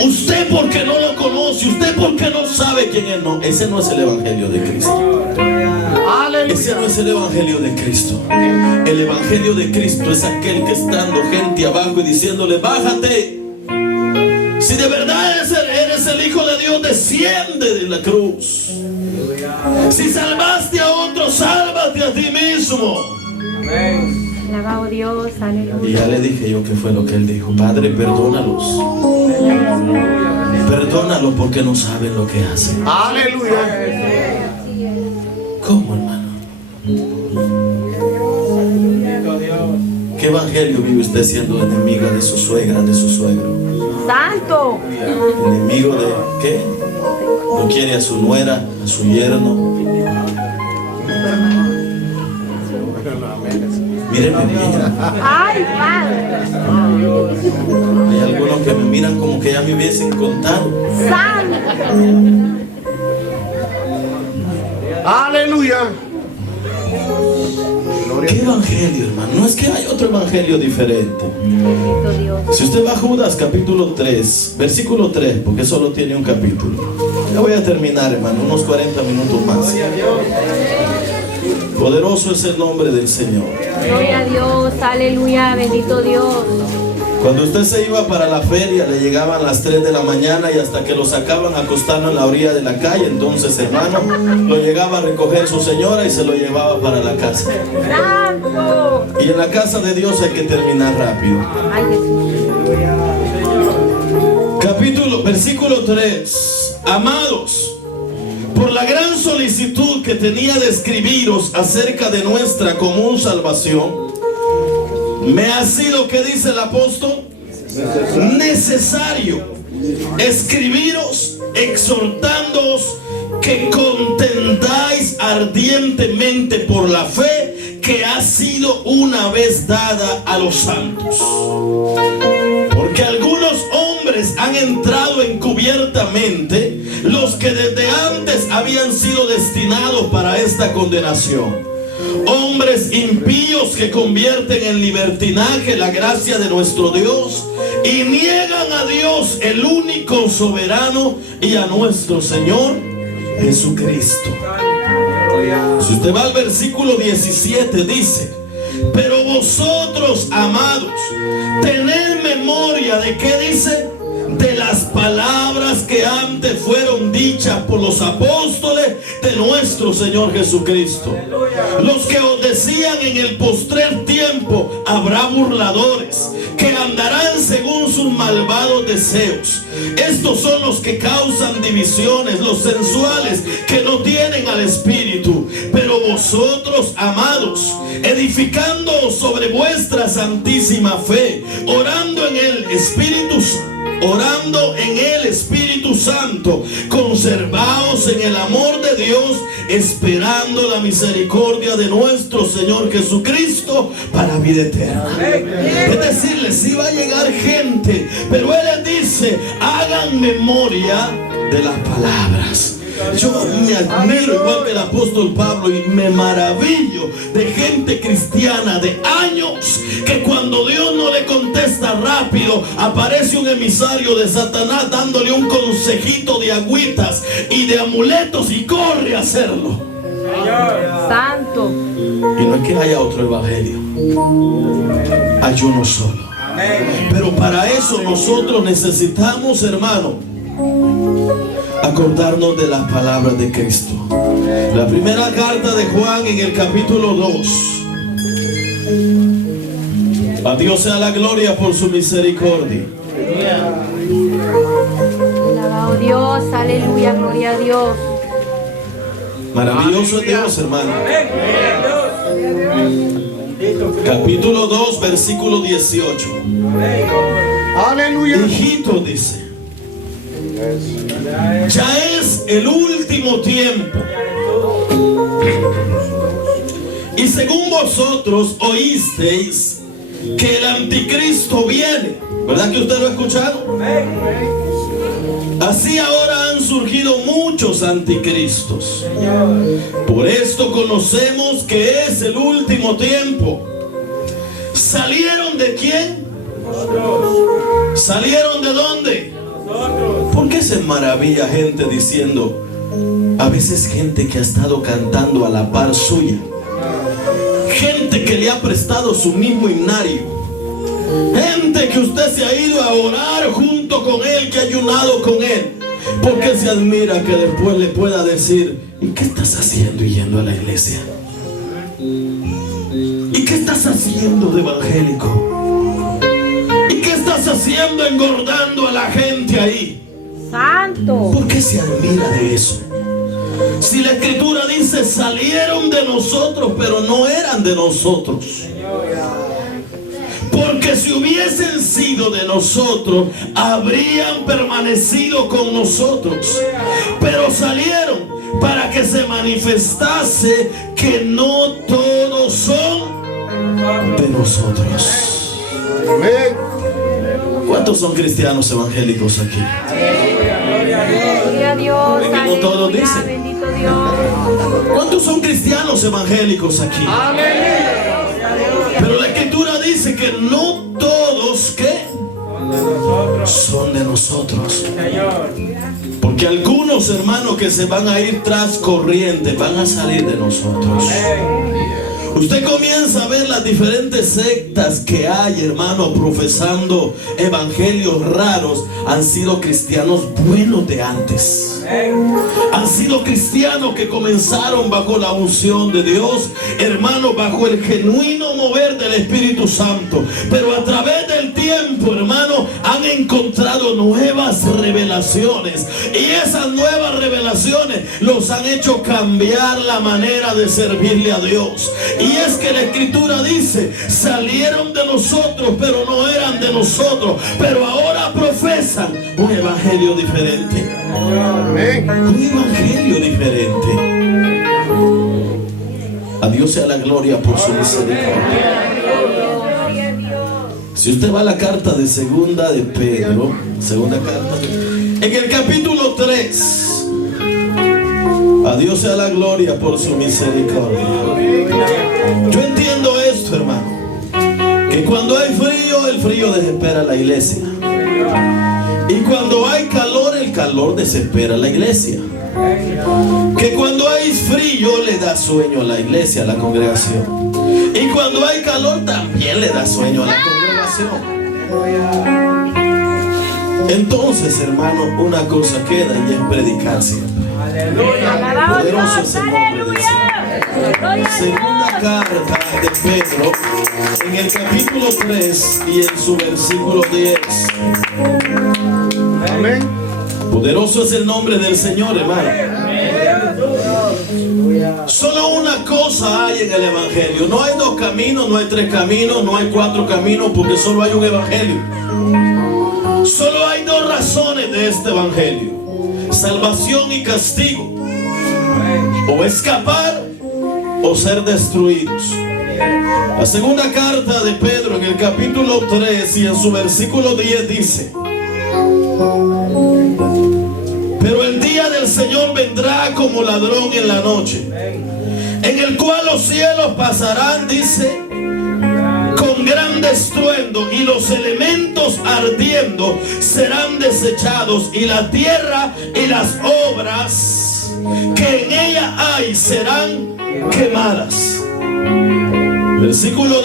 Usted porque no lo conoce, usted porque no sabe quién es. No, ese no es el evangelio de Cristo. Ese no es el evangelio de Cristo. El evangelio de Cristo es aquel que estando gente abajo y diciéndole: bájate. Si de verdad eres el Hijo de Dios, desciende de la cruz. Si salvaste a otro, sálvate a ti mismo. Amén. Alabado Dios, Y aleluya. ya le dije yo qué fue lo que él dijo: Padre, perdónalos. Perdónalos porque no saben lo que hacen. Aleluya. ¿Cómo, hermano? Bendito Dios. ¿Qué evangelio vive usted siendo enemiga de su suegra, de su suegro? Santo. ¿Enemigo de qué? No quiere a su nuera, a su yerno. Mírenme bien. Ay, Padre. Hay algunos que me miran como que ya me hubiesen contado. Santo. Aleluya. ¿Qué evangelio, hermano? No es que hay otro evangelio diferente. Bendito Dios. Si usted va a Judas capítulo 3, versículo 3, porque solo tiene un capítulo. Ya voy a terminar, hermano, unos 40 minutos más. Poderoso es el nombre del Señor. Gloria a Dios. Aleluya. Bendito Dios. Cuando usted se iba para la feria, le llegaban las 3 de la mañana y hasta que lo sacaban acostado en la orilla de la calle. Entonces, hermano, lo llegaba a recoger su señora y se lo llevaba para la casa. Santo. Y en la casa de Dios hay que terminar rápido. Ay, Jesús. Versículo 3. Amados, por la gran solicitud que tenía de escribiros acerca de nuestra común salvación, me ha sido, ¿qué dice el apóstol? Necesario escribiros exhortándoos que contendáis ardientemente por la fe que ha sido una vez dada a los santos. Porque algunos hombres han entrado encubiertamente, los que desde antes habían sido destinados para esta condenación. Hombres impíos que convierten en libertinaje la gracia de nuestro Dios y niegan a Dios, el único soberano, y a nuestro Señor Jesucristo. Si usted va al versículo 17, dice: pero vosotros, amados, tened memoria de qué dice, de las palabras que antes fueron dichas por los apóstoles de nuestro Señor Jesucristo, los que os decían: en el postrer tiempo habrá burladores que andarán según sus malvados deseos. Estos son los que causan divisiones, los sensuales, que no tienen al Espíritu. Pero vosotros, amados, edificándoos sobre vuestra santísima fe, orando en el Espíritu Santo, conservaos en el amor de Dios, esperando la misericordia de nuestro Señor Jesucristo para vida eterna. Es decirle, si va a llegar gente, pero Él les dice: hagan memoria de las palabras. Yo me admiro, igual que el apóstol Pablo, y me maravillo de gente cristiana de años que cuando Dios no le contesta rápido, aparece un emisario de Satanás dándole un consejito de agüitas y de amuletos y corre a hacerlo. Santo. Y no es que haya otro evangelio, hay uno solo. Pero para eso nosotros necesitamos, hermano, acordarnos de las palabras de Cristo. La primera carta de Juan, en el capítulo 2. A Dios sea la gloria por su misericordia. Alabado Dios, aleluya, gloria a Dios. Maravilloso es Dios, hermano. Capítulo 2, versículo 18. Aleluya. Hijito, dice: ya es el último tiempo. Y según vosotros oísteis que el anticristo viene. ¿Verdad que usted lo ha escuchado? Así ahora han surgido muchos anticristos. Por esto conocemos que es el último tiempo. ¿Salieron de quién? ¿Salieron de dónde? ¿Por qué se maravilla gente diciendo? A veces gente que ha estado cantando a la par suya, gente que le ha prestado su mismo himnario, gente que usted se ha ido a orar junto con él, que ha ayunado con él. ¿Por qué se admira que después le pueda decir: ¿y qué estás haciendo yendo a la iglesia? ¿Y qué estás haciendo de evangélico? ¿Y qué estás haciendo engordando a la gente ahí? Santo. ¿Por qué se admira de eso? Si la escritura dice: salieron de nosotros, pero no eran de nosotros. ¿Por porque si hubiesen sido de nosotros, habrían permanecido con nosotros. Pero salieron para que se manifestase que no todos son de nosotros. Amén. ¿Cuántos son cristianos evangélicos aquí? Gloria a Dios. Como todos Aleluya. dicen. Bendito Dios. ¿Cuántos son cristianos evangélicos aquí? Pero la escritura dice que no todos que son de nosotros. Porque algunos hermanos que se van a ir tras corriente van a salir de nosotros. Usted comienza a ver las diferentes sectas que hay, hermano, profesando evangelios raros. Han sido cristianos buenos de antes. Han sido cristianos que comenzaron bajo la unción de Dios, hermano, bajo el genuino mover del Espíritu Santo. Pero a través del tiempo, hermano, han encontrado nuevas revelaciones. Y esas nuevas revelaciones los han hecho cambiar la manera de servirle a Dios. Y es que la escritura dice, salieron de nosotros, pero no eran de nosotros. Pero ahora profesan un evangelio diferente. Un evangelio diferente. A Dios sea la gloria por su misericordia. Si usted va a la carta de segunda de Pedro, en el capítulo 3, a Dios sea la gloria por su misericordia. Yo entiendo esto, hermano, que cuando hay frío, el frío desespera a la iglesia. Y cuando hay calor, el calor desespera a la iglesia. Que cuando hay frío le da sueño a la iglesia, a la congregación. Y cuando hay calor también le da sueño a la congregación. Entonces, hermano, una cosa queda y es predicar siempre. Poderoso es el nombre del Señor. Segunda carta de Pedro, en el capítulo 3 y en su versículo 10. Amén. Poderoso es el nombre del Señor, hermano. Solo una cosa hay en el evangelio. No hay dos caminos, no hay tres caminos, no hay cuatro caminos, porque solo hay un evangelio. Solo hay dos razones de este evangelio: salvación y castigo. O escapar o ser destruidos. La segunda carta de Pedro, en el capítulo 3 y en su versículo 10 dice: pero el día del Señor vendrá como ladrón en la noche, en el cual los cielos pasarán, dice, con gran estruendo, y los elementos ardiendo serán desechados, y la tierra y las obras que en ella hay serán quemadas. Versículo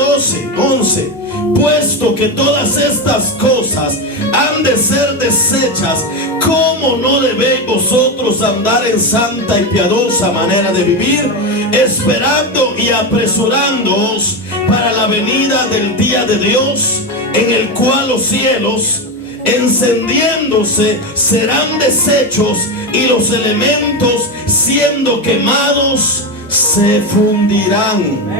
11: puesto que todas estas cosas han de ser deshechas, ¿cómo no debéis vosotros andar en santa y piadosa manera de vivir, esperando y apresurándoos para la venida del día de Dios, en el cual los cielos, encendiéndose, serán deshechos, y los elementos, siendo quemados, se fundirán?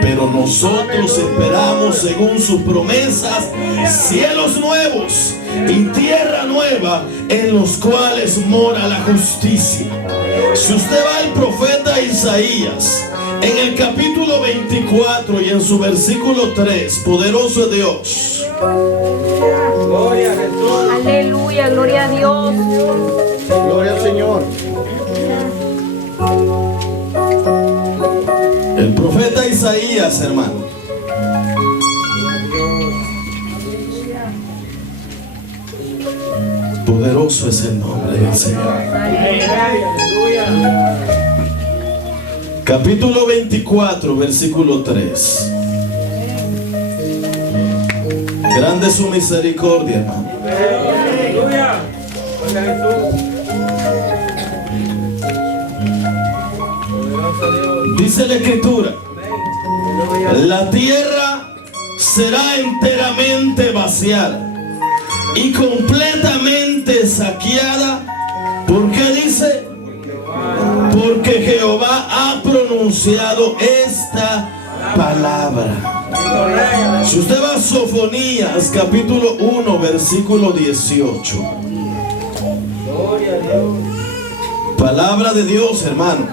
Pero nosotros esperamos, según sus promesas, cielos nuevos y tierra nueva, en los cuales mora la justicia. Si usted va al profeta Isaías, en el capítulo 24 y en su versículo 3, poderoso es Dios. Aleluya, gloria a Dios. Gloria al Señor. El profeta Isaías, hermano. Poderoso es el nombre del Señor. Capítulo 24, versículo 3. Grande es su misericordia, hermano. Dice la escritura: la tierra será enteramente vaciada y completamente saqueada. ¿Por qué dice? Porque Jehová ha pronunciado esta palabra. Si usted va a Sofonías, capítulo 1, versículo 18. Gloria a Dios. Palabra de Dios, hermano.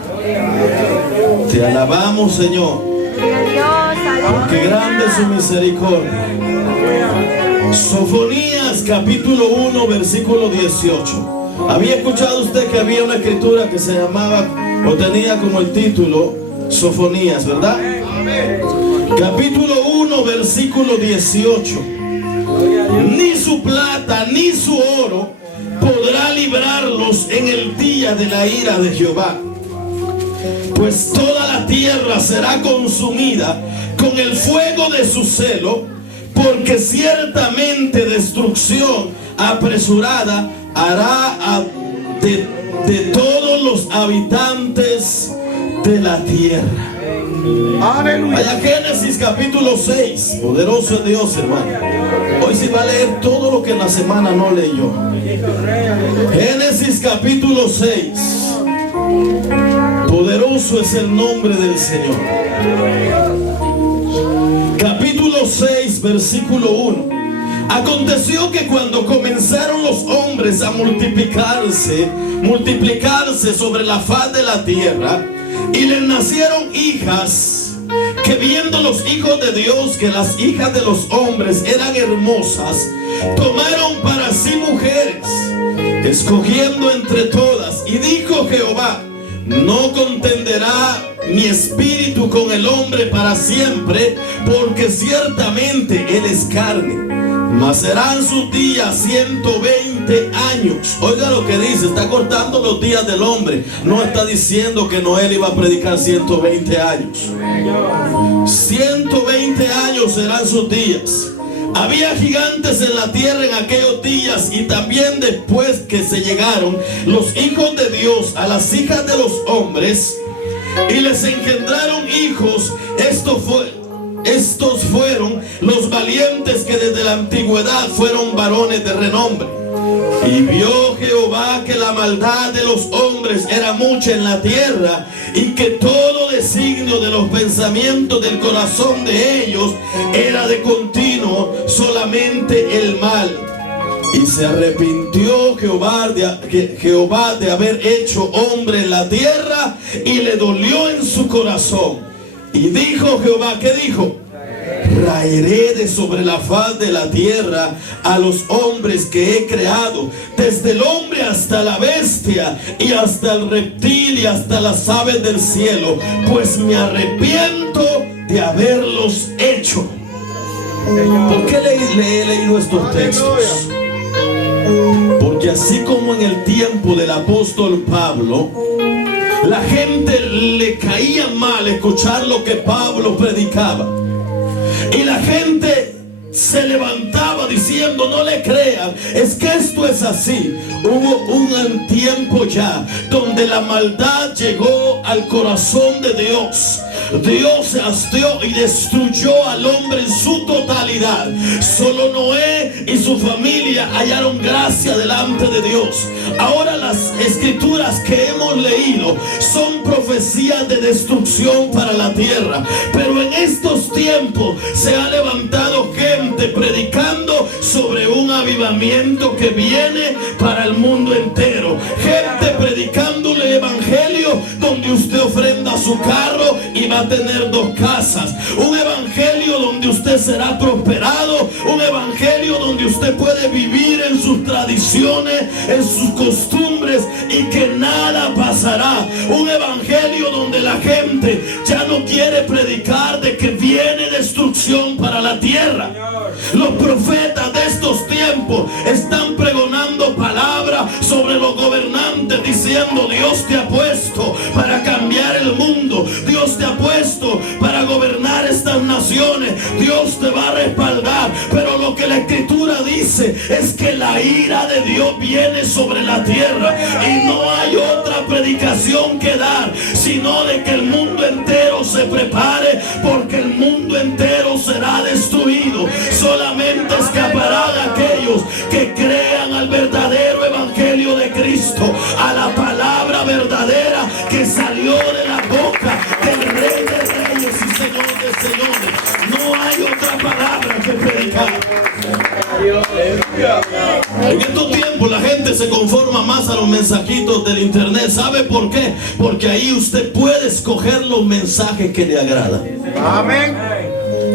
Te alabamos, Señor, Gloria a Dios, porque grande es su misericordia. Sofonías, capítulo 1, versículo 18. ¿Había escuchado usted que había una escritura que se llamaba o tenía como el título Sofonías, verdad? Capítulo 1, versículo 18. Ni su plata ni su oro podrá librarlos en el día de la ira de Jehová, pues toda la tierra será consumida con el fuego de su celo, porque ciertamente destrucción apresurada hará de todos los habitantes de la tierra. Aleluya. Vaya Génesis capítulo 6. Poderoso es Dios, hermano. Hoy sí va a leer todo lo que en la semana no leyó. Génesis capítulo 6. Poderoso es el nombre del Señor. Capítulo 6, versículo 1. Aconteció que cuando comenzaron los hombres a multiplicarse sobre la faz de la tierra, y les nacieron hijas, que viendo los hijos de Dios que las hijas de los hombres eran hermosas, tomaron para sí mujeres, escogiendo entre todas. Y dijo Jehová: no contenderá mi espíritu con el hombre para siempre, porque ciertamente él es carne, mas serán sus días 120 años. Oiga lo que dice, está cortando los días del hombre. No está diciendo que Noel iba a predicar 120 años. 120 años serán sus días. Había gigantes en la tierra en aquellos días, y también después que se llegaron los hijos de Dios a las hijas de los hombres y les engendraron hijos. Estos fueron los valientes que desde la antigüedad fueron varones de renombre. Y vio Jehová que la maldad de los hombres era mucha en la tierra, y que todo designio de los pensamientos del corazón de ellos era de continuo solamente el mal. Y se arrepintió Jehová de haber hecho hombre en la tierra, y le dolió en su corazón. Y dijo Jehová, ¿qué dijo? Raeré de sobre la faz de la tierra a los hombres que he creado, desde el hombre hasta la bestia, y hasta el reptil, y hasta las aves del cielo, pues me arrepiento de haberlos hecho. ¿Por qué le he leído estos textos? Porque así como en el tiempo del apóstol Pablo, la gente le caía mal escuchar lo que Pablo predicaba, y la gente se levantaba diciendo: no le crean, es que esto es así. Hubo un tiempo ya donde la maldad llegó al corazón de Dios. Dios se hastió y destruyó al hombre en su totalidad. Solo Noé y su familia hallaron gracia delante de Dios. Ahora las escrituras que hemos leído son profecías de destrucción para la tierra, pero en estos tiempos se ha levantado gente predicando sobre un avivamiento que viene para el mundo entero. Gente predicando el evangelio donde usted ofrenda su carro y va a tener 2 casas. Un evangelio donde usted será prosperado. Un evangelio donde usted puede vivir en sus tradiciones, en sus costumbres, y que nada pasará. Un evangelio donde la gente ya no quiere predicar de que viene destrucción para la tierra. Los profetas de estos tiempos están pregonando palabra sobre los gobernantes, diciendo: Dios te ha puesto para cambiar el mundo, Dios te ha puesto para gobernar estas naciones, Dios te va a respaldar. Pero lo que la escritura dice es que la ira de Dios viene sobre la tierra, y no hay otra predicación que dar, sino de que el mundo entero se prepare, porque el mundo entero será destruido. Solamente escaparán aquellos que crean al verdadero evangelio de Cristo, a la palabra verdadera que salió de la boca del Rey de Reyes y Señor de Señores. No hay En estos tiempos la gente se conforma más a los mensajitos del internet. ¿Sabe por qué? Porque ahí usted puede escoger los mensajes que le agradan. Amén.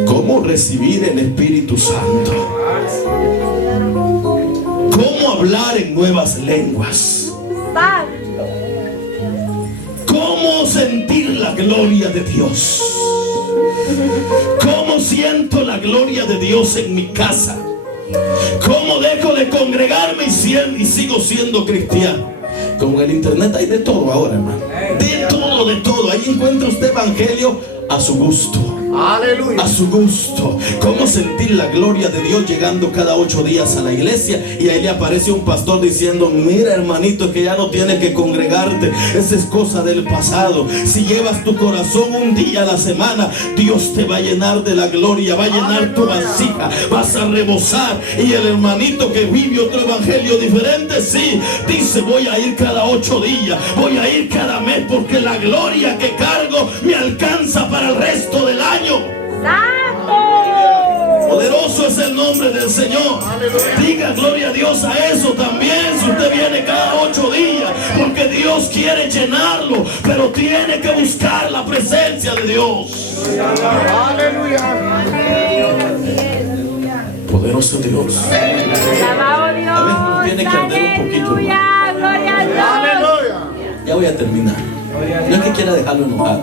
¿Cómo recibir el Espíritu Santo? ¿Cómo hablar en nuevas lenguas? ¿Cómo sentir la gloria de Dios? ¿Cómo siento la gloria de Dios en mi casa? ¿Cómo dejo de congregarme y sigo siendo cristiano? Con el internet hay de todo ahora, hermano. De todo, de todo. Ahí encuentra usted evangelio a su gusto. Aleluya. A su gusto. Cómo sentir la gloria de Dios llegando cada 8 días a la iglesia y ahí le aparece un pastor diciendo: mira, hermanito, que ya no tienes que congregarte, esa es cosa del pasado. Si llevas tu corazón un día a la semana, Dios te va a llenar de la gloria, va a llenar tu vasija, vas a rebosar. Y el hermanito que vive otro evangelio diferente, sí, dice: voy a ir cada 8 días, voy a ir cada mes, porque la gloria que cargo me alcanza para el resto del año. ¡Santo! Poderoso es el nombre del Señor. Diga gloria a Dios a eso también. Si usted viene cada 8 días, porque Dios quiere llenarlo, pero tiene que buscar la presencia de Dios. Aleluya. Poderoso Dios. Alabado Dios. A ver, nos tiene que arder un poquito, Aleluya, gloria a Dios. Aleluya. Ya voy a terminar. No es que quiera dejarlo enojado,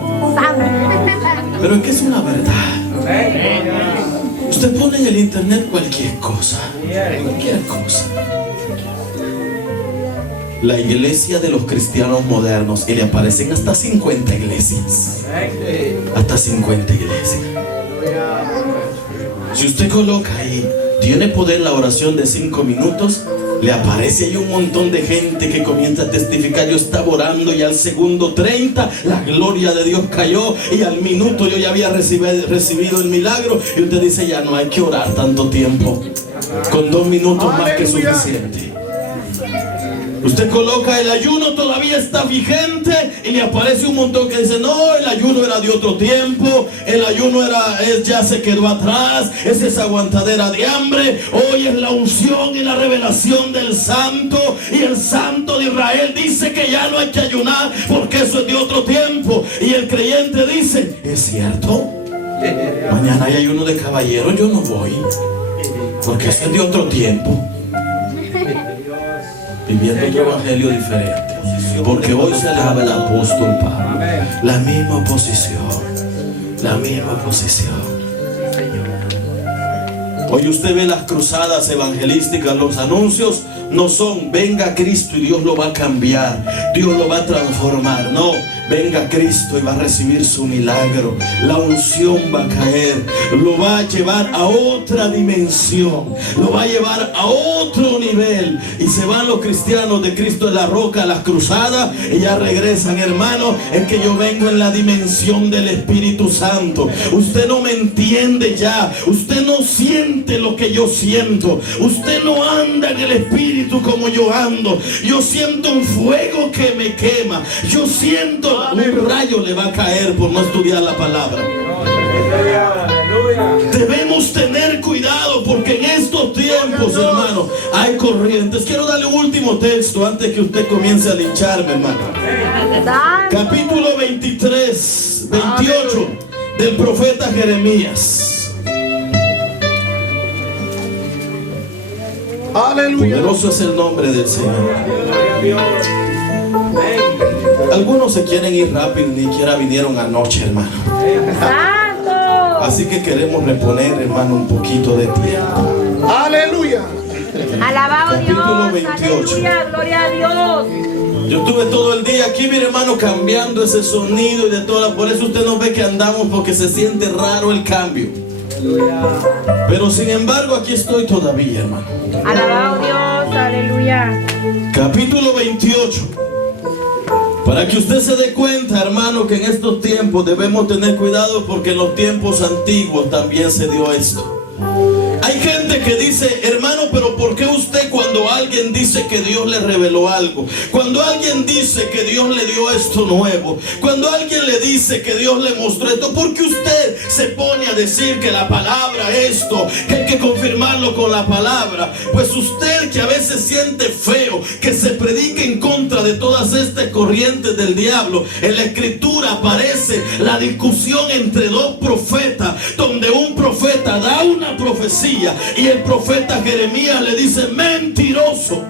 pero es que es una verdad. Usted pone en el internet cualquier cosa. Cualquier cosa. La iglesia de los cristianos modernos, y le aparecen hasta 50 iglesias. Hasta 50 iglesias. Si usted coloca ahí, tiene poder la oración de 5 minutos, le aparece ahí un montón de gente que comienza a testificar: yo estaba orando y al segundo 30 la gloria de Dios cayó, y al minuto yo ya había recibido el milagro. Y usted dice: ya no hay que orar tanto tiempo, con 2 minutos más que suficiente. Usted coloca el ayuno, todavía está vigente, y le aparece un montón que dice: no, el ayuno era de otro tiempo, el ayuno ya se quedó atrás, es esa aguantadera de hambre. Hoy es la unción y la revelación del Santo, y el Santo de Israel dice que ya no hay que ayunar porque eso es de otro tiempo. Y el creyente dice: es cierto, mañana hay ayuno de caballero, yo no voy porque eso es de otro tiempo. Viviendo otro evangelio diferente, porque hoy se alaba el apóstol Pablo. La misma posición, la misma posición. Hoy usted ve las cruzadas evangelísticas, los anuncios no son: venga Cristo y Dios lo va a cambiar, Dios lo va a transformar. No, venga Cristo y va a recibir su milagro, la unción va a caer, lo va a llevar a otra dimensión, lo va a llevar a otro nivel. Y se van los cristianos de Cristo en la Roca a las cruzadas y ya regresan: hermano, es que yo vengo en la dimensión del Espíritu Santo. Usted no me entiende ya, usted no siente lo que yo siento, usted no anda en el Espíritu como yo ando. Yo siento un fuego que me quema, yo siento un rayo le va a caer por no estudiar la palabra. Debemos tener cuidado, porque en estos tiempos, hermano, hay corrientes. Quiero darle un último texto antes que usted comience a lincharme, hermano. Capítulo 23, 28 del profeta Jeremías. Aleluya. Poderoso es el nombre del Señor. Algunos se quieren ir rápido, ni siquiera vinieron anoche, hermano. ¡Santo! Así que queremos reponer, hermano, un poquito de tiempo. Aleluya. Alabado Dios. Capítulo 28. Aleluya, gloria a Dios. Yo estuve todo el día aquí, mi hermano, cambiando ese sonido y de todas. Por eso usted no ve que andamos, porque se siente raro el cambio. Pero sin embargo, aquí estoy todavía, hermano. Alabado Dios, aleluya. Capítulo 28. Para que usted se dé cuenta, hermano, que en estos tiempos debemos tener cuidado, porque en los tiempos antiguos también se dio esto. Hay gente que dice: hermano, pero ¿por qué usted, cuando alguien dice que Dios le reveló algo, cuando alguien dice que Dios le dio esto nuevo, cuando alguien le dice que Dios le mostró esto, por qué usted se pone a decir que la palabra esto, que hay que confirmarlo pueblo con la palabra. Pues usted que a veces siente feo que se predique en contra de todas estas corrientes del diablo, en la escritura aparece la discusión entre dos profetas, donde un profeta da una profecía y el profeta Jeremías le dice: mentiroso.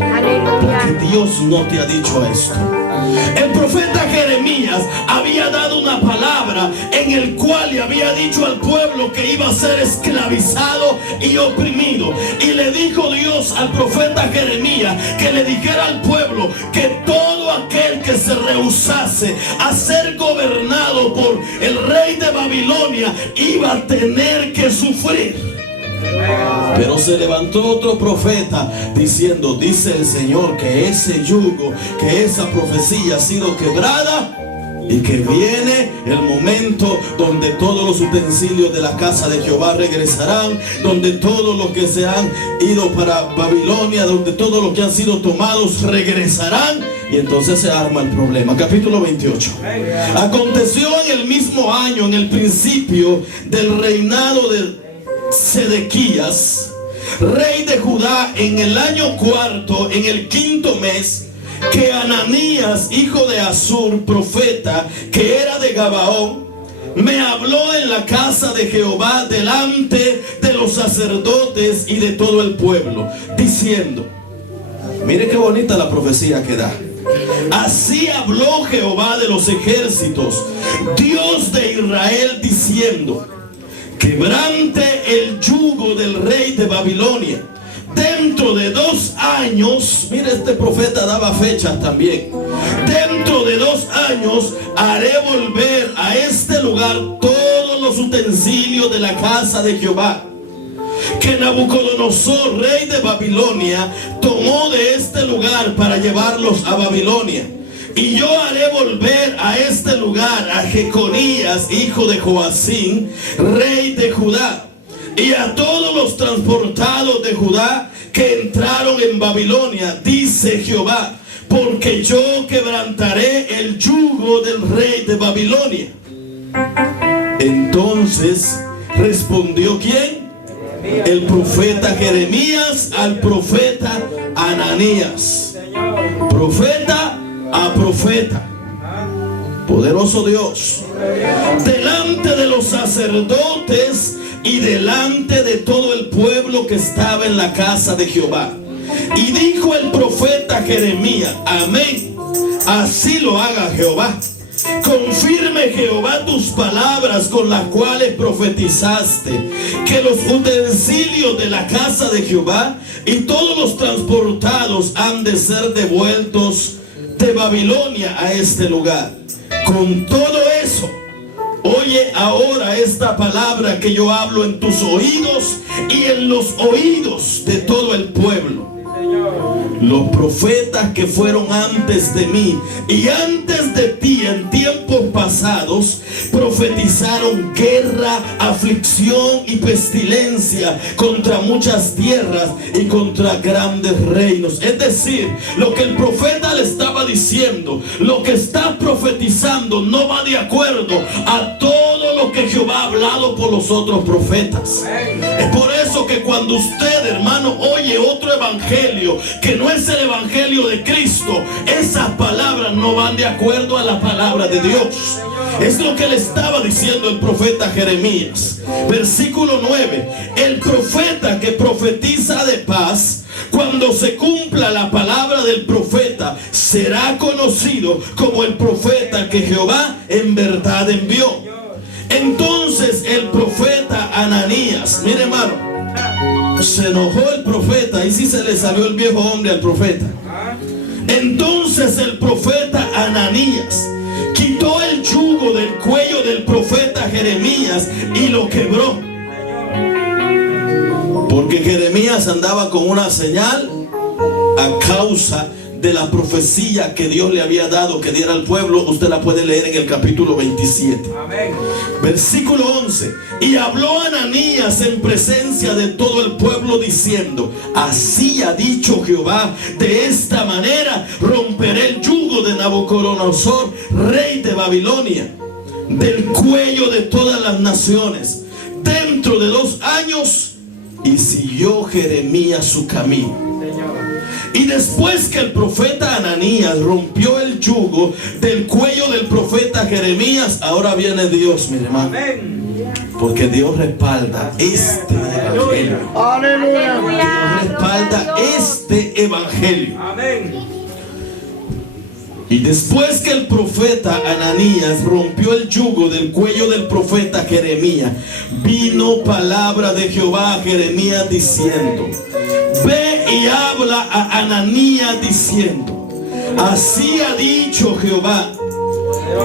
Aleluya. Que Dios no te ha dicho esto. El profeta Jeremías había dado una palabra en el cual le había dicho al pueblo que iba a ser esclavizado y oprimido. Y le dijo Dios al profeta Jeremías que le dijera al pueblo que todo aquel que se rehusase a ser gobernado por el rey de Babilonia iba a tener que sufrir. Pero se levantó otro profeta diciendo: dice el Señor que ese yugo, que esa profecía ha sido quebrada, y que viene el momento donde todos los utensilios de la casa de Jehová regresarán, donde todos los que se han ido para Babilonia, donde todos los que han sido tomados regresarán. Y entonces se arma el problema. Capítulo 28. Aconteció en el mismo año, en el principio del reinado de Sedequías, rey de Judá, en el año cuarto, en el quinto mes, que Ananías, hijo de Azur, profeta, que era de Gabaón, me habló en la casa de Jehová delante de los sacerdotes y de todo el pueblo, diciendo: mire qué bonita la profecía que da. Así habló Jehová de los ejércitos, Dios de Israel, diciendo: quebrante el yugo del rey de Babilonia. Dentro de 2 años, mire, este profeta daba fechas también. Dentro de 2 años haré volver a este lugar todos los utensilios de la casa de Jehová, que Nabucodonosor, rey de Babilonia, tomó de este lugar para llevarlos a Babilonia. Y yo haré volver a este lugar a Jeconías, hijo de Joacín, rey de Judá, y a todos los transportados de Judá que entraron en Babilonia, dice Jehová, porque yo quebrantaré el yugo del rey de Babilonia. Entonces respondió ¿quién? El profeta Jeremías al profeta Ananías. Profeta a profeta. Poderoso Dios. Delante de los sacerdotes y delante de todo el pueblo que estaba en la casa de Jehová. Y dijo el profeta Jeremías: amén, así lo haga Jehová. Confirme Jehová tus palabras con las cuales profetizaste, que los utensilios de la casa de Jehová y todos los transportados han de ser devueltos de Babilonia a este lugar. Con todo eso, oye ahora esta palabra que yo hablo en tus oídos y en los oídos de todo el pueblo. Los profetas que fueron antes de mí y antes de ti en tiempos pasados profetizaron guerra, aflicción y pestilencia contra muchas tierras y contra grandes reinos. Es decir, lo que el profeta le estaba diciendo, lo que está profetizando no va de acuerdo a todo lo que Jehová ha hablado por los otros profetas. Es por eso que cuando usted, hermano, oye otro evangelio que no es el evangelio de Cristo, esas palabras no van de acuerdo a la palabra de Dios. Es lo que le estaba diciendo el profeta Jeremías. Versículo 9. El profeta que profetiza de paz, cuando se cumpla la palabra del profeta, será conocido como el profeta que Jehová en verdad envió. Entonces el profeta Ananías, mire hermano, se enojó el profeta y sí se le salió el viejo hombre al profeta. Entonces el profeta Ananías quitó el yugo del cuello del profeta Jeremías y lo quebró. Porque Jeremías andaba con una señal a causa de la profecía que Dios le había dado que diera al pueblo. Usted la puede leer en el capítulo 27. Amén. Versículo 11. Y habló Ananías en presencia de todo el pueblo diciendo: así ha dicho Jehová, de esta manera romperé el yugo de Nabucodonosor, rey de Babilonia, del cuello de todas las naciones. Dentro de 2 años y siguió Jeremías su camino. Y después que el profeta Ananías rompió el yugo del cuello del profeta Jeremías, ahora viene Dios, mi hermano. Porque Dios respalda este evangelio. Aleluya. Dios respalda este evangelio. Y después que el profeta Ananías rompió el yugo del cuello del profeta Jeremías, vino palabra de Jehová a Jeremías diciendo: ve y habla a Ananías diciendo: así ha dicho Jehová,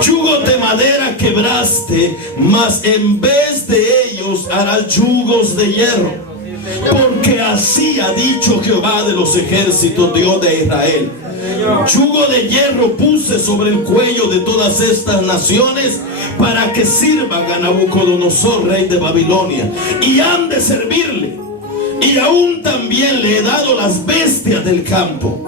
yugos de madera quebraste, mas en vez de ellos harás yugos de hierro. Porque así ha dicho Jehová de los ejércitos, Dios de Israel: yugo de hierro puse sobre el cuello de todas estas naciones para que sirvan a Nabucodonosor, rey de Babilonia, y han de servirle. Y aún también le he dado las bestias del campo.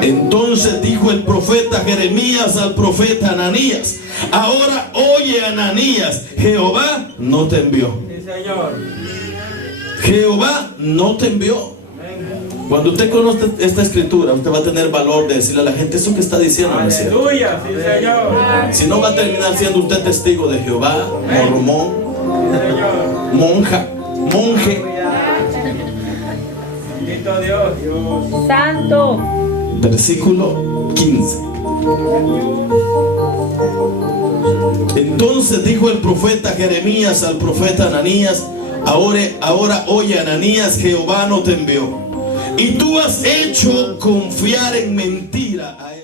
Entonces dijo el profeta Jeremías al profeta Ananías: ahora oye, Ananías, Jehová no te envió. Jehová no te envió. Cuando usted conoce esta escritura, usted va a tener valor de decirle a la gente: eso que está diciendo no es cierto. Aleluya, sí, Señor. Si no, va a terminar siendo usted testigo de Jehová, mormón, monja, monje. Bendito Dios, Dios. Santo. Versículo 15. Entonces dijo el profeta Jeremías al profeta Ananías: ahora oye, Ananías, Jehová no te envió, y tú has hecho confiar en mentira a